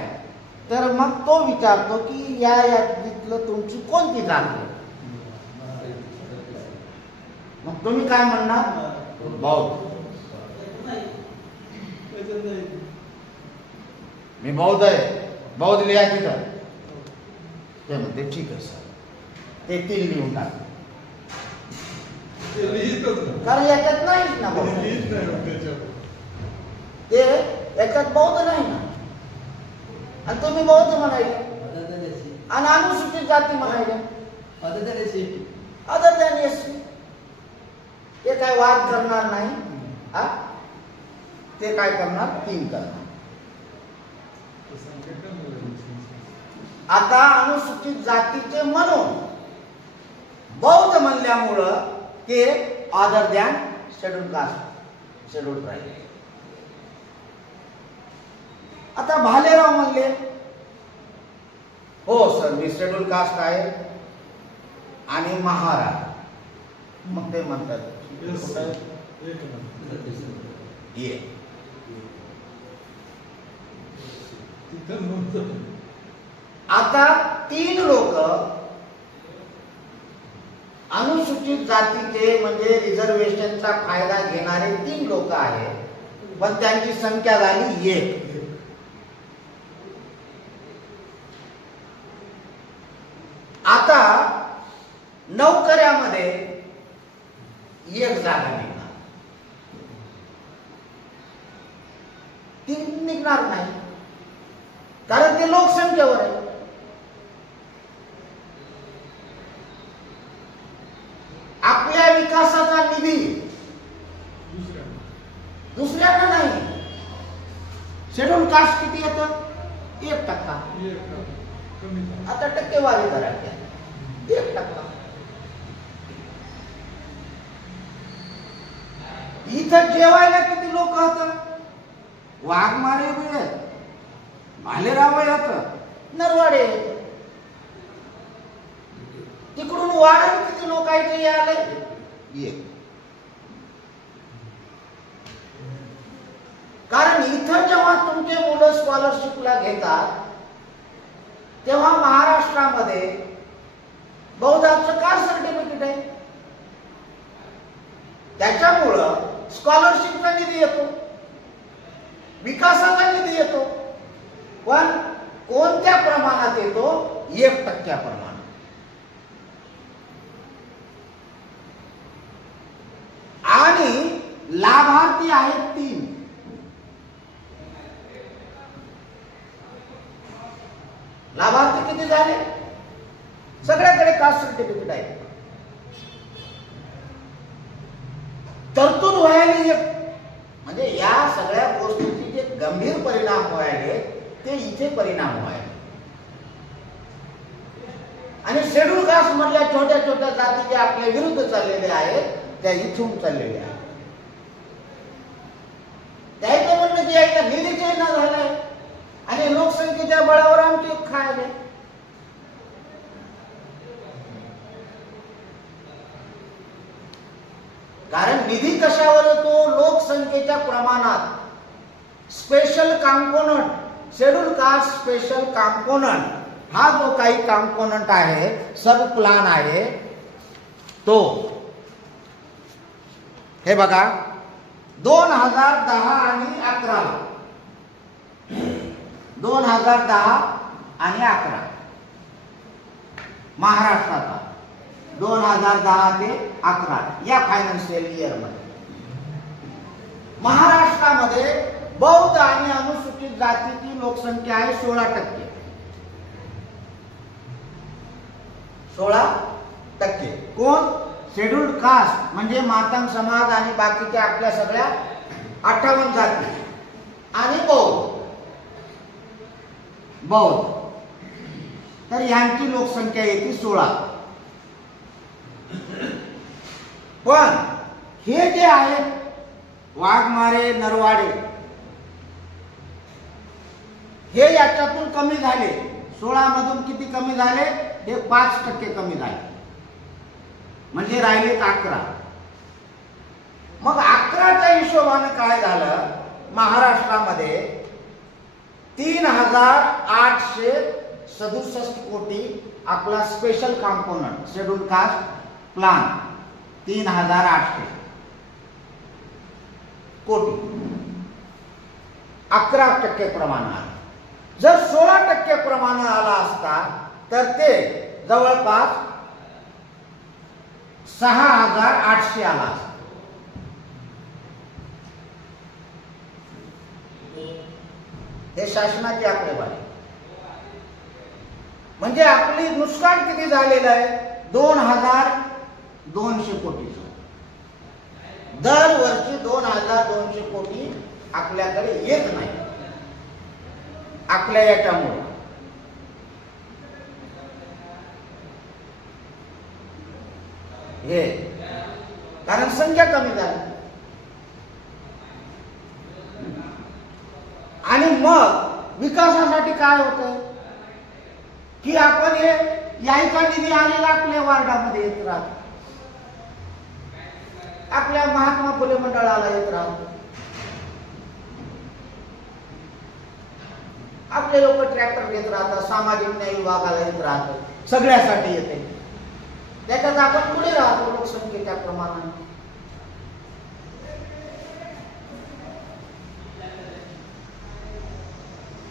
तर मग तो विचारतो की या यादीतलं तुमची कोणती जात आहे. मग तुम्ही काय म्हणणार? बौद्ध. मी बौद्ध आहे, बौद्ध लिहा तिथं. ते म्हणते ठीक आहे सर, ते 3 लिहून टाक. कारण याच्यात नाहीच ना बौद्ध, ते याच्यात बौद्ध नाही ना. आणि तुम्ही बौद्ध म्हणायचे आणि अनुसूचित जाती म्हणायचे अदर दॅन एससी. ते काय वाद करणार नाही. ते काय करणार? 3 करणार. आता अनुसूचित जातीचे म्हणून बौद्ध म्हणल्यामुळं ते other than schedule caste, schedule tribe. आता भालेराव म्हणले हो सर मी शेड्यूल कास्ट आहे आणि महाराज. मग ते म्हणतात ये आता 3 लोक अनुसूचित जातीचे म्हणजे रिझर्वेशनचा फायदा घेणारे 3 लोक आहेत, पण त्यांची संख्या झाली 1. आता नोकऱ्यामध्ये 1 जागा निघणार, 3 निघणार नाही, कारण ते लोकसंख्येवर आहे. आपल्या विकासाचा निधी दुसऱ्यांना नाही. शेड्यूल कास्ट किती येतं? 1%. आता टक्केवारी करा 1%. इथं जेवायला किती लोक होतं? वाघमारे बी आहेत, भालेराव येत, नरवाडे येत. तिकडून वाढत किती लोकांचे आले? 1. कारण इथं जेव्हा तुमचे मुलं स्कॉलरशिपला घेतात तेव्हा महाराष्ट्रामध्ये बौद्धाचं कास्ट सर्टिफिकेट आहे, त्याच्यामुळं स्कॉलरशिपचा निधी येतो, विकासाचा निधी येतो. पण कोणत्या प्रमाणात येतो? 1% प्रमाणात. आणि लाभार्थी आहेत 3. लाभार्थी किती झाले? सगळ्याकडे कास्ट सर्टिफिकेट आहे. तरतूद व्हायला म्हणजे या सगळ्या गोष्टीचे जे गंभीर परिणाम व्हायले ते इथे परिणाम व्हायले. आणि शेड्यूल कास्ट मधल्या छोट्या छोट्या जाती ज्या आपल्या विरुद्ध चाललेल्या आहेत त्या इथून चाललेल्या आहेत. त्याचं म्हणणं की आहे निधीचे ना झालाय आणि लोकसंख्येच्या बळावर आमचे खायले. कारण निधी कशावर येतो? लोकसंख्येच्या प्रमाणात. Special component, schedule caste special component हा जो काही कॉम्पोनंट आहे, सब प्लान आहे तो हे बघा 2010 आणि 11 2010 आणि 11 महाराष्ट्राचा 2010 ते 11 या फायनान्शियल इयर मध्ये महाराष्ट्रामध्ये बौद्ध आणि अनुसूचित जातीची लोकसंख्या आहे 16%. 16%. कोण? शेड्यूल्ड कास्ट म्हणजे मातंग समाज आणि बाकीच्या आपल्या सगळ्या 58 जाती आणि बौद्ध. तर यांची लोकसंख्या येते 16. पण हे जे आहेत वाघमारे, नरवाडे हे याच्यातून कमी झाले. 16 मधून किती कमी झाले? हे 5% कमी झाले, म्हणजे राहिलेत 11. मग 11च्या हिशोबाने काय झालं, महाराष्ट्रामध्ये 3,867 कोटी आपला special component schedule caste plan 3,800 कोटी 11% प्रमाणात. जर 16% प्रमाण आला असता तर ते जवळपास 6,800 आला असता. हे शासनाची आकडेवारी. म्हणजे आपली नुकसान किती झालेलं आहे, 2,200 कोटीचं. दरवर्षी 2,200 कोटी आपल्याकडे येत नाही आपल्या याच्यामुळे. हे कारण संख्या कमी झाली. आणि मग विकासासाठी काय होतं की आपण हे यायचा निधी आलेला आपल्या वार्डामध्ये येत राहतो, आपल्या महात्मा फुले मंडळाला येत राहतो, आपले लोक ट्रॅक्टर घेत राहतात, सामाजिक न्याय विभागाला येत राहतात, सगळ्यासाठी येते. त्याच्यात आपण पुढे राहतो लोकसंख्येच्या प्रमाणाने.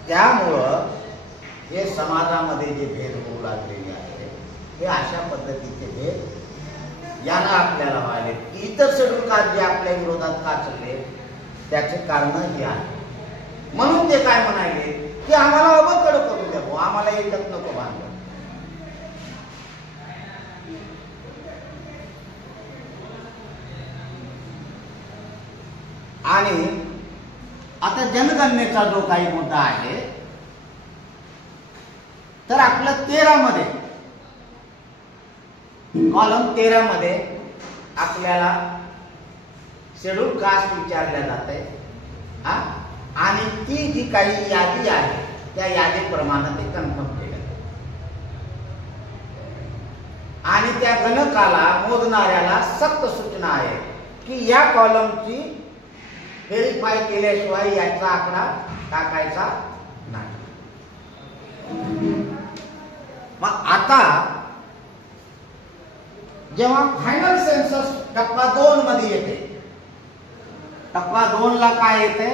त्यामुळं हे समाजामध्ये जे भेद होऊ लागलेले आहे, हे अशा पद्धतीचे भेद यानं आपल्याला व्हायले. इतर शेड्यूल कास्ट जे आपल्या विरोधात का चालले त्याचे कारण हे आहे. म्हणून ते काय म्हणाले की आम्हाला अवकड करू द्या, आम्हाला एकच नको बांधलं. आणि आता जनगणनेचा जो काही मुद्दा आहे, तर आपलं 13 मध्ये कॉलम 13 मध्ये आपल्याला शेड्यूल कास्ट विचारल्या जाते. आणि ती जी काही यादी आहे त्या यादीप्रमाणे ते कन्फर्म केलं. आणि त्या गणकाला मोजणाऱ्याला सक्त सूचना आहे की या कॉलमची व्हेरीफाय केल्याशिवाय याचा आकडा टाकायचा नाही. मग आता जेव्हा फायनल सेन्सस टप्पा 2 मध्ये येते, टप्पा 2 ला काय येते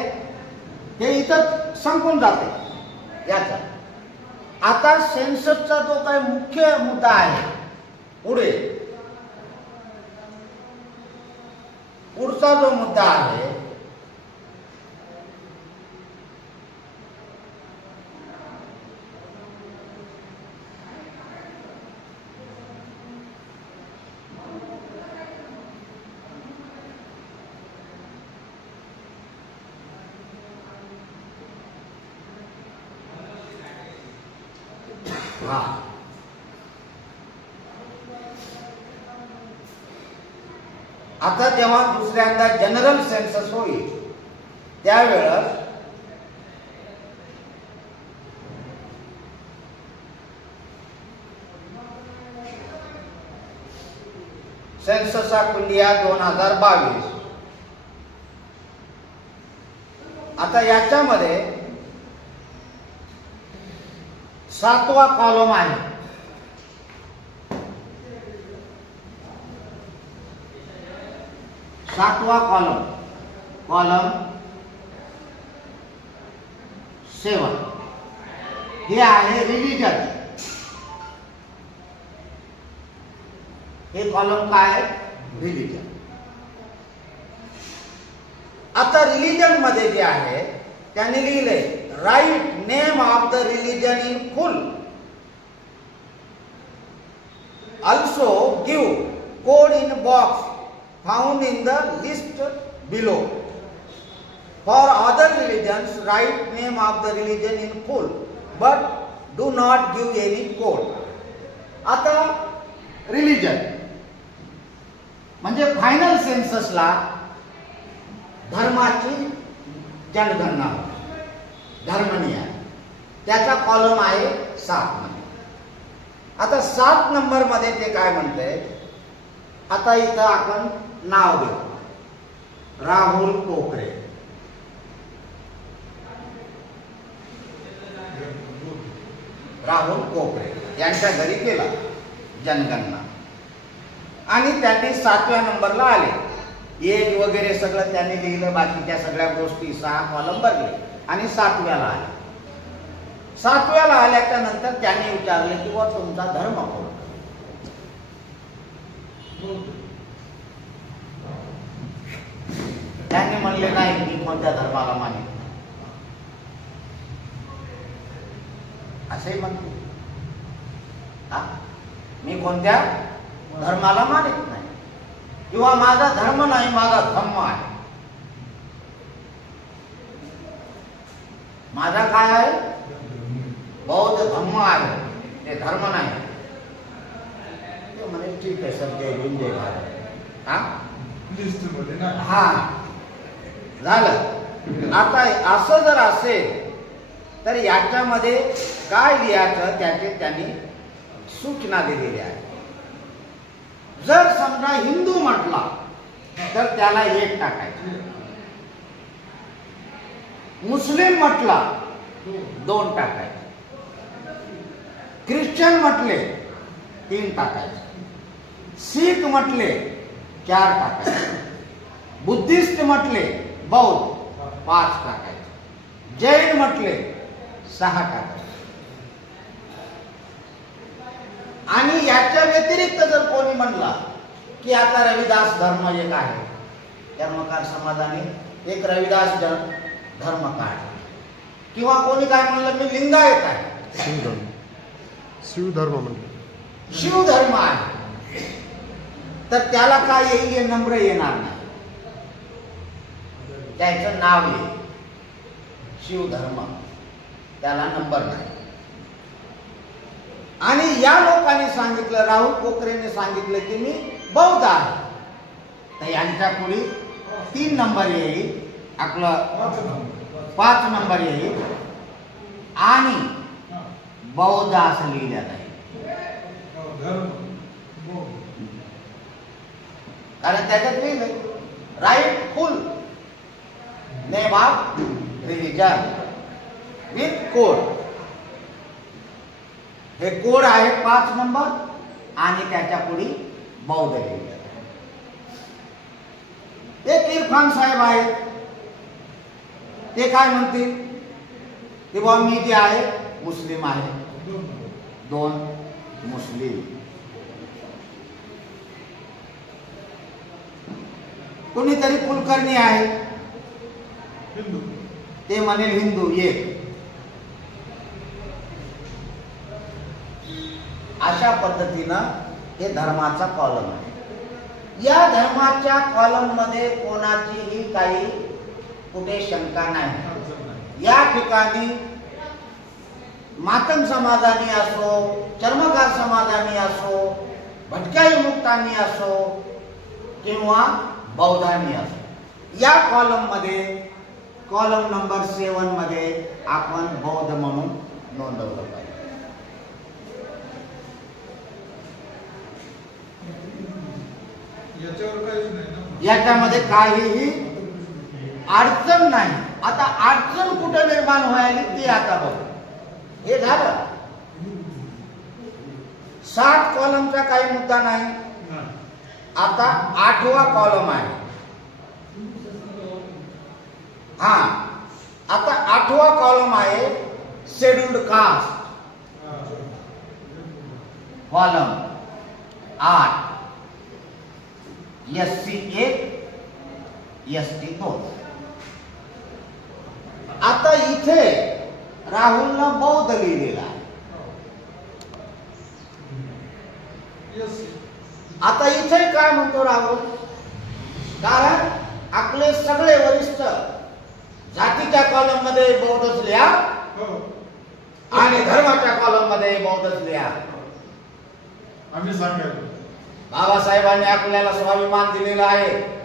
ते इथं संपून जाते याचा. आता सेन्ससचा जो काही मुख्य मुद्दा आहे, पुढचा जो मुद्दा आहे आता जेव्हा दुसऱ्यांदा जनरल सेन्सस होईल त्यावेळेस सेन्सस ऑफ इंडिया 2022. आता याच्यामध्ये 7वा कॉलम आहे. कॉलम 7 हे आहे रिलीजन. हे कॉलम काय आहे, रिलीजन. आता रिलीजन मध्ये जे आहे त्याने लिहिले right name of the religion in full, also give code in box found in the list below. For other religions, write name of the religion in full, but do not give any code. आता रिलीजन म्हणजे फायनल सेन्ससला धर्माची जनगणना, धर्मनिय त्याचा कॉलम आहे 7 मध्ये. आता 7 नंबर मध्ये ते काय म्हणते, आता इथं आपण नाव देऊ राहुल कोकरे. राहुल कोकरे यांच्या घरी केला जनगणना आणि त्यांनी 7व्या नंबरला आले. एज वगैरे सगळं त्यांनी लिहिलं, बाकीच्या सगळ्या गोष्टी 6 कॉलम भरले आणि 7व्याला आले. 7व्याला आल्याच्या नंतर त्यांनी विचारले की व तुमचा धर्म कोणता? त्यांनी म्हणले नाही मी कोणत्या धर्माला मानित असे म्हणतो. मी कोणत्या धर्माला मानित नाही किंवा माझा धर्म नाही, माझा धम्म आहे. माझा काय आहे? बौद्ध धम्म आहे, ते धर्म नाही. ते म्हणे ठीक आहे सर, जय भीम जय भारत. हा झालं. आता असं जर असेल तर याच्यामध्ये काय लिहायचं त्याचे त्यांनी सूचना दिलेल्या आहेत. जर समजा हिंदू म्हटला तर त्याला 1 टाकायचं, मुस्लिम म्हटला 2 टाकायचे, ख्रिश्चन म्हटले 3 टाकायचे, शीख म्हटले 4 टाकायचे, बुद्धिस्ट म्हटले बौद्ध 5 टाकायचे, जैन म्हटले 6 टाकायचे. आणि याच्या व्यतिरिक्त जर कोणी म्हणला की आता रविदास धर्म एक आहे, कर्मकार समाजाने एक रविदास धर्म काढ, किंवा कोणी काय म्हणलं मी लिंगायत आहे, शिवधर्म म्हणजे शिवधर्म आहे, तर त्याला काय येईल? हे नंबर येणार नाही, त्याचं नाव येईल शिवधर्म, त्याला नंबर नाही. आणि या लोकांनी सांगितलं, राहुल कोकरेने सांगितलं की मी बौद्ध आहे, तर यांच्या पुढे 3 नंबर येईल, आपलं 5 नंबर येईल आणि बौद्ध असं लिहिलं नाही. कारण त्याच्यात लिहिलंय right full name of religion with code. हे कोड आहे 5 नंबर आणि त्याच्या पुढे बौद्ध लिहिलं. एक इरफान साहेब आहेत, ते काय म्हणतील की बाबा मी जे आहे मुस्लिम आहे, 2 मुस्लिम. कोणीतरी कुलकर्णी आहे, ते म्हणेल हिंदू 1. अशा पद्धतीनं हे धर्माचा कॉलम आहे. या धर्माच्या कॉलम मध्ये कोणाचीही काही कुठे शंका नाही. या ठिकाणी मातंग समाजाने असो, चर्मकार समाजाने असो, भटक्या विमुक्तांनी असो किंवा बौद्धांनी असो, या कॉलम मध्ये कॉलम नंबर 7 मध्ये आपण बौद्ध म्हणून नोंदवलं पाहिजे. याच्यामध्ये काहीही अडचण नाही. आता अडचण कुठे निर्माण व्हायली ते आता बघू. हे झालं 7 कॉलमचा काही मुद्दा नाही. आता 8वा कॉलम आहे. हा आता 8वा कॉलम आहे scheduled caste. Column 8 SC 1 ST 2. आता इथे राहुलनं बौद्ध लिहिलेला आहे. आता इथे काय म्हणतो राहुल, कारण आपले सगळे वरिष्ठ जातीच्या कॉलम मध्ये बौद्धच लिहा आणि धर्माच्या कॉलम मध्ये बौद्धच लिहा. आम्ही सांगायला बाबासाहेबांनी आपल्याला स्वाभिमान दिलेला आहे.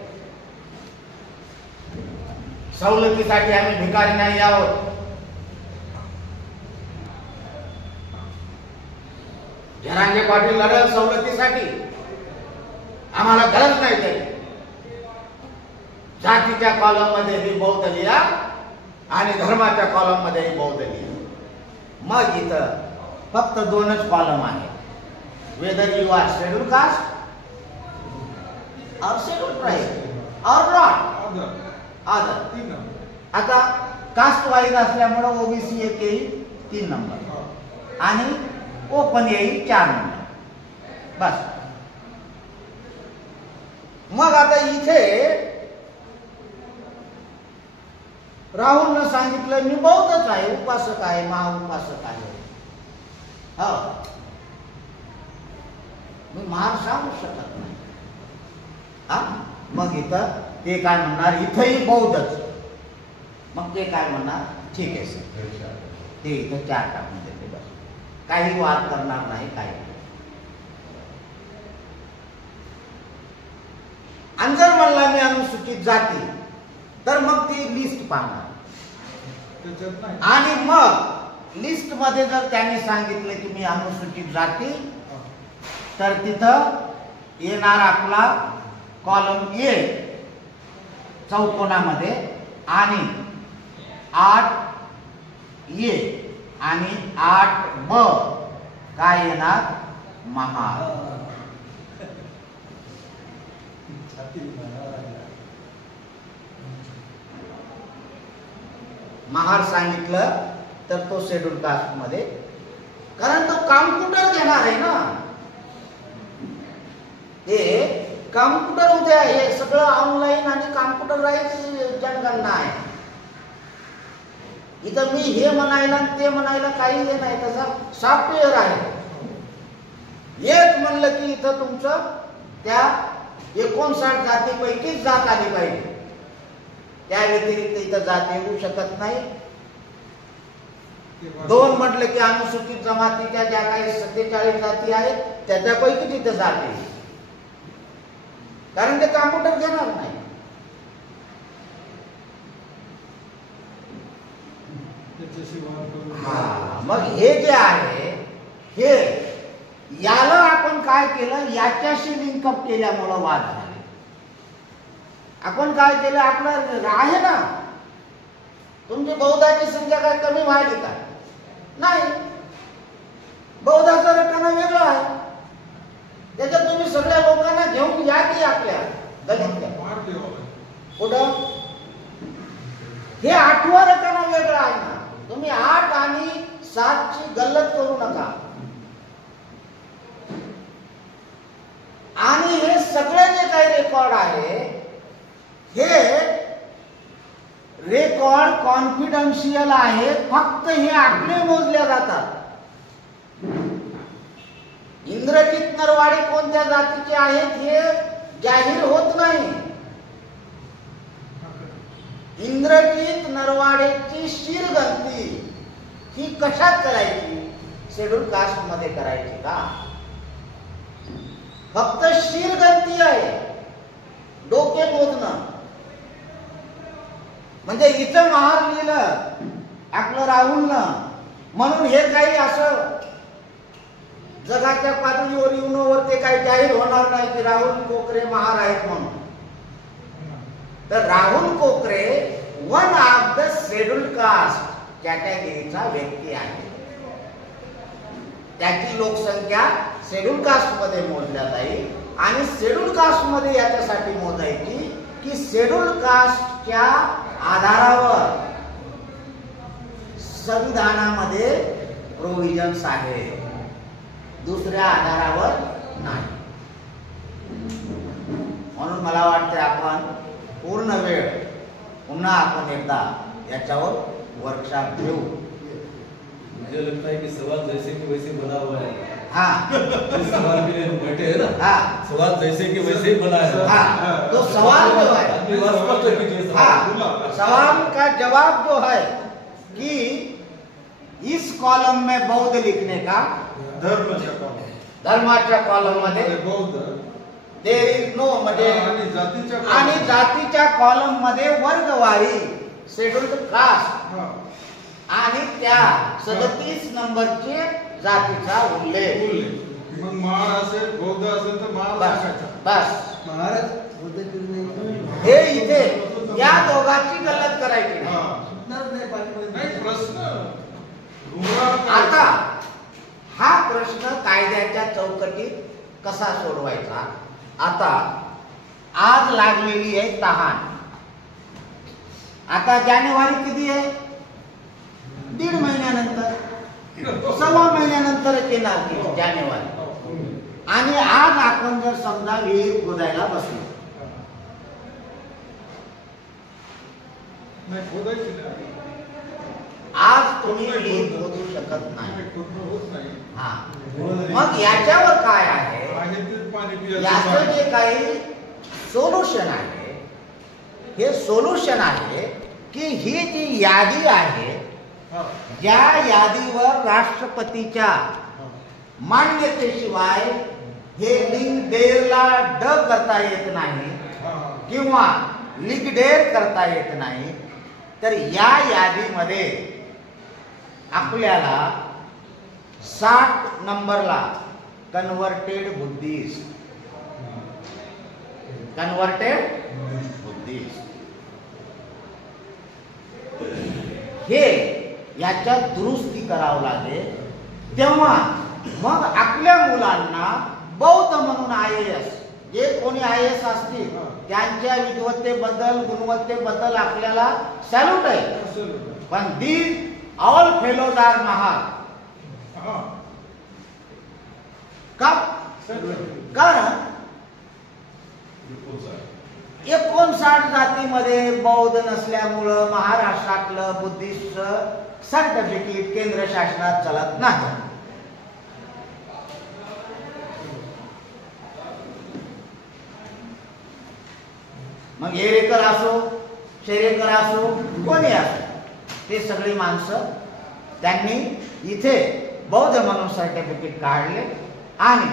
सवलतीसाठी आम्ही भिकारी नाही आहोत. जरांगे पाटील लढल सवलतीसाठी, आम्हाला गरज नाही तरी. जातीच्या कॉलम मध्ये ही बौद्ध लिहा आणि धर्माच्या कॉलम मध्ये ही बौद्ध लिहा. मग इथं फक्त दोनच कॉलम आहे, whether you are schedule caste और शेड्यूल ट्राइब और नॉट अदर. आता कास्ट वाईज असल्यामुळे ओबीसी एक येईल 3 नंबर आणि ओपन येईल 4 नंबर बस. मग आता इथे राहुलनं सांगितलं मी बौद्धच आहे, उपासक आहे, महाउपासक आहे. हो, मी महार सांगू शकत नाही. हा, मग इथं ते काय म्हणणार, इथंही बौद्धच. मग ते काय म्हणणार, ठीक आहे सर, ते इथं 4 टाकून देते बस, काही वाद करणार नाही काही. आणि जर म्हणला मी अनुसूचित जाती तर मग ती लिस्ट पाहणार आणि मग लिस्ट मध्ये जर त्यांनी सांगितलं की मी अनुसूचित जाती तर तिथं येणार आपला कॉलम ए चौकोनामध्ये आणि 8 ए आणि 8 ब काय येणार, महार. महार सांगितलं तर तो शेड्यूल कास्ट मध्ये, कारण तो कॉम्प्युटर घेणार आहे ना, हे कॉम्प्युटर उद्या हे सगळं ऑनलाईन आणि कॉम्प्युटराइज जनगणना आहे. इथं मी हे म्हणायला ते म्हणायला काही हे नाही, तसा सॉफ्टवेअर आहे. एक म्हणलं की इथं तुमचं त्या 59 जातीपैकीच जात आली पाहिजे, त्या व्यतिरिक्त इथं जात येऊ शकत नाही. 2 म्हटलं की अनुसूचित जमातीच्या ज्या काही 47 जाती आहेत त्याच्यापैकी तिथं जात येईल, कारण ते कॉम्प्युटर घेणार नाही. मग हे जे आहे हे याला आपण काय केलं, याच्याशी लिंकअप केल्यामुळं वाद झाले. आपण काय केलं, आपलं आहे ना, तुमची बौद्धाची संख्या काय कमी व्हायली का, नाही, बौद्धाचा रकाना वेगळा आहे, त्याच्यात तुम्ही सगळ्या लोकांना घेऊन या की आपल्या गणितल्या कुठं, हे 8वा रकाना वेगळा आहे ना, तुम्ही 8 आणि 7 ची गल्लत करू नका. आणि हे सगळे जे काही रेकॉर्ड आहे हे रेकॉर्ड कॉन्फिडन्शियल आहे, फक्त हे आकडे मोजले जातात. इंद्रजित नरवाडे कोणत्या जातीचे आहेत हे जाहीर होत नाही. इंद्रजित नरवाडेची शिरगंती ही कशात करायची, शेड्यूल कास्ट मध्ये करायची का, फक्त शिरगंती आहे, डोके मोजणं. म्हणजे इथं महार लिहिलं आपलं राहुलनं, म्हणून हे काही असं जगाच्या पातळीवर युनोवर ते काही जाहीर होणार नाही की राहुल कोकरे महार आहेत म्हणून. तर राहुल कोकरे 1 ऑफ द शेड्यूल कास्ट कॅटेगरीचा व्यक्ती आहे. त्याची लोकसंख्या शेड्यूल कास्ट मध्ये मोजल्या जाईल आणि शेड्यूल कास्ट मध्ये याच्यासाठी मोजायची की शेड्यूल कास्टच्या आधारावर संविधानामध्ये प्रोव्हिजन्स आहे, दुसऱ्या आधारावर नाही. म्हणून मला वाटते आपण पूर्ण वेळ पुन्हा आपण एकदा याच्यावर वर्कशॉप घेऊ. मुझे लगता है कि सवाल जैसे कि वैसे बना हुआ है. हाँ, सवाल के लिए बैठे हैं ना. हाँ, सवाल जैसे कि वैसे ही बना है. हाँ, तो सवाल जो है, हाँ, सवाल का जवाब जो है कि इस कॉलम में बौद्ध लिखने का, धर्माच्या कॉलम मध्ये बौद्ध, देयर इज नो, म्हणजे आणि जातीच्या कॉलम मध्ये वर्गवारी शेड्यूल्ड कास्ट आणि त्या 37 नंबरचे जातीचा उल्लेख मग महार असेल बौद्ध असेल तर महार बस टाकायचा. बस महाराज बौद्ध पीर नाही. हे इथे या दोघांची गल्लत करायची नाही. हा. सुटणार नाही पाठीमध्ये. नाही प्रश्न गुमराह आता हा प्रश्न कायद्याच्या चौकटीत कसा सोडवायचा. आता आज लागलेली आहे तहान. आता जानेवारी कधी आहे, 1.5 महिन्यानंतर, 1.25 महिन्यानंतरच येणार ती जानेवारी. आणि आज आपण जर समजा विहीर खोदायला बसलो, नाही खोदायची नाही. आज तुम्ही विहीर खोदू शकत नाही. नाही, खोदणं होत नाही. हा, मग याच्यावर काय आहे, आहे ते पाणी याचं पियाचं. जे काही सोल्युशन आहे, हे सोल्युशन आहे की ही जी यादी आहे, हा. ज्या यादीवर राष्ट्रपतीच्या मान्यतेशिवाय हे लिंक डेअरला ड करता येत नाही हा, हा. किंवा लिगडेर करता येत नाही, तर या यादीमध्ये आपल्याला 60 नंबरला कन्व्हर्टेड बुद्धिस्ट, कन्व्हर्टेड बुद्धिस्ट हे याच्यात दुरुस्ती करावं लागेल. तेव्हा मग आपल्या मुलांना बौद्ध म्हणून IAS, जे कोणी IAS असतील त्यांच्या विद्वत्तेबद्दल गुणवत्तेबद्दल आपल्याला सॅल्यूट आहे. असेल. पण these all fellows are Mahar. हा. का? सर्व. कारण 59 जातीमध्ये बौद्ध नसल्यामुळं महाराष्ट्रातलं बुद्धिस्ट सर्टिफिकेट केंद्र शासनात चालत नाही. मग येरेकर असो, शेरेकर असो, कोणी असो, ते सगळी माणसं त्यांनी इथे बौद्ध म्हणून सर्टिफिकेट काढले आणि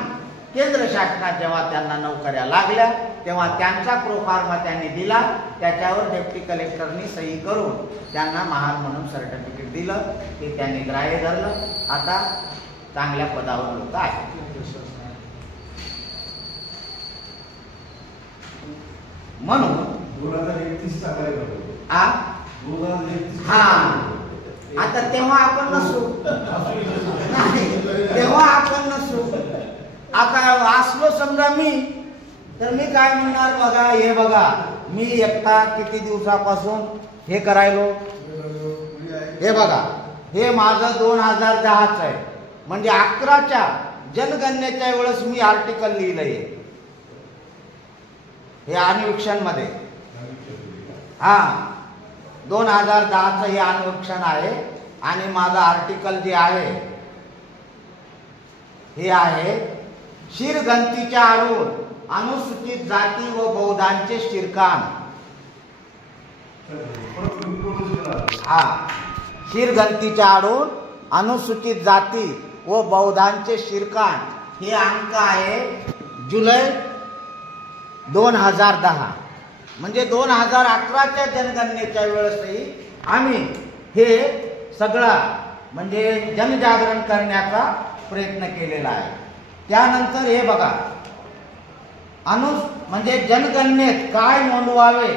केंद्र शासनात जेव्हा त्यांना नोकऱ्या लागल्या तेव्हा त्यांचा प्रोफार्मा त्यांनी दिला. त्याच्यावर डेप्टी कलेक्टरनी सही करून त्यांना महार म्हणून सर्टिफिकेट दिलं. ते त्यांनी ग्राह्य धरलं. आता चांगल्या पदावर लोक आहेत. म्हणून 2031 चा काय करतो? आ 2031 हा, आता तेव्हा आपण नसू, नाही तेव्हा आपण नसू. आता असलो समजा मी, तर मी काय म्हणणार, बघा हे बघा मी एकटा किती दिवसापासून हे करायलो, हे बघा हे माझं 2010च आहे. म्हणजे 11च्या जनगणनेच्या वेळेस मी आर्टिकल लिहिलंय हे अन्वेक्षण मध्ये. हा 2010चं हे अन्वेक्षण आहे आणि माझं आर्टिकल जे आहे हे आहे शिरगंतीच्या आडून अनुसूचित जाती व बौद्धांचे शिरकाण. हा, शिरगंतीच्या आडून अनुसूचित जाती व बौद्धांचे शिरकाण हे अंक आहे जुलै 2010. म्हणजे 2011च्या जनगणनेच्या वेळेसही आम्ही हे सगळं म्हणजे जनजागरण करण्याचा प्रयत्न केलेला आहे. त्यानंतर हे बघा म्हणजे जनगणनेत काय नोंदवावे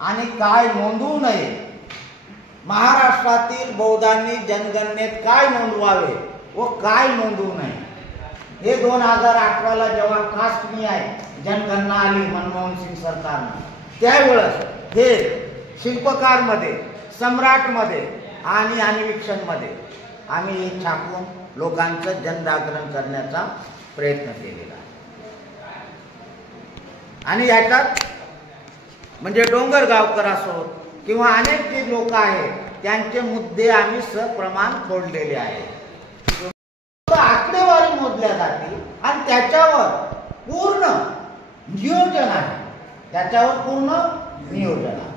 आणि काय नोंदवू नये, महाराष्ट्रातील बौद्धांनी जनगणनेत काय नोंदवावे व काय नोंदवू नये, हे 2018ला जेव्हा कास्ट जनगणना आली मनमोहन सिंग सरकारनं, त्यावेळेस हे शिल्पकारमध्ये, सम्राटमध्ये आणि अन्वेक्षणमध्ये आम्ही छापून लोकांचं जनजागरण करण्याचा प्रयत्न केलेला आहे. आणि याच्यात म्हणजे डोंगरगावकर असो किंवा अनेक जे लोक आहेत त्यांचे मुद्दे आम्ही सप्रमाण खोडलेले आहेत. आकडेवारी मोजल्या जाते आणि त्याच्यावर पूर्ण नियोजन आहे, त्याच्यावर पूर्ण नियोजन आहे.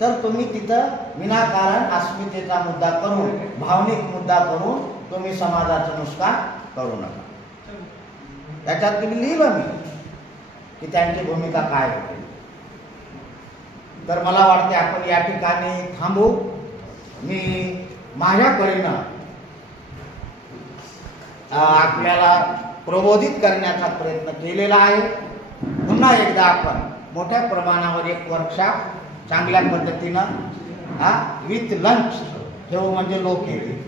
तर तुम्ही तिथं विनाकारण अस्मितेचा मुद्दा करून, भावनिक मुद्दा करून तुम्ही समाजाचं नुकसान करू नका. त्याच्यात तुम्ही लिहिलं मी की त्यांची भूमिका काय होती. तर मला वाटते आपण या ठिकाणी थांबू. मी माझ्या परीनं आपल्याला प्रबोधित करण्याचा प्रयत्न केलेला आहे. पुन्हा एकदा आपण मोठ्या प्रमाणावर एक वर्कशॉप चांगल्या पद्धतीनं विथ लंच ठेवू म्हणजे लोक येतील.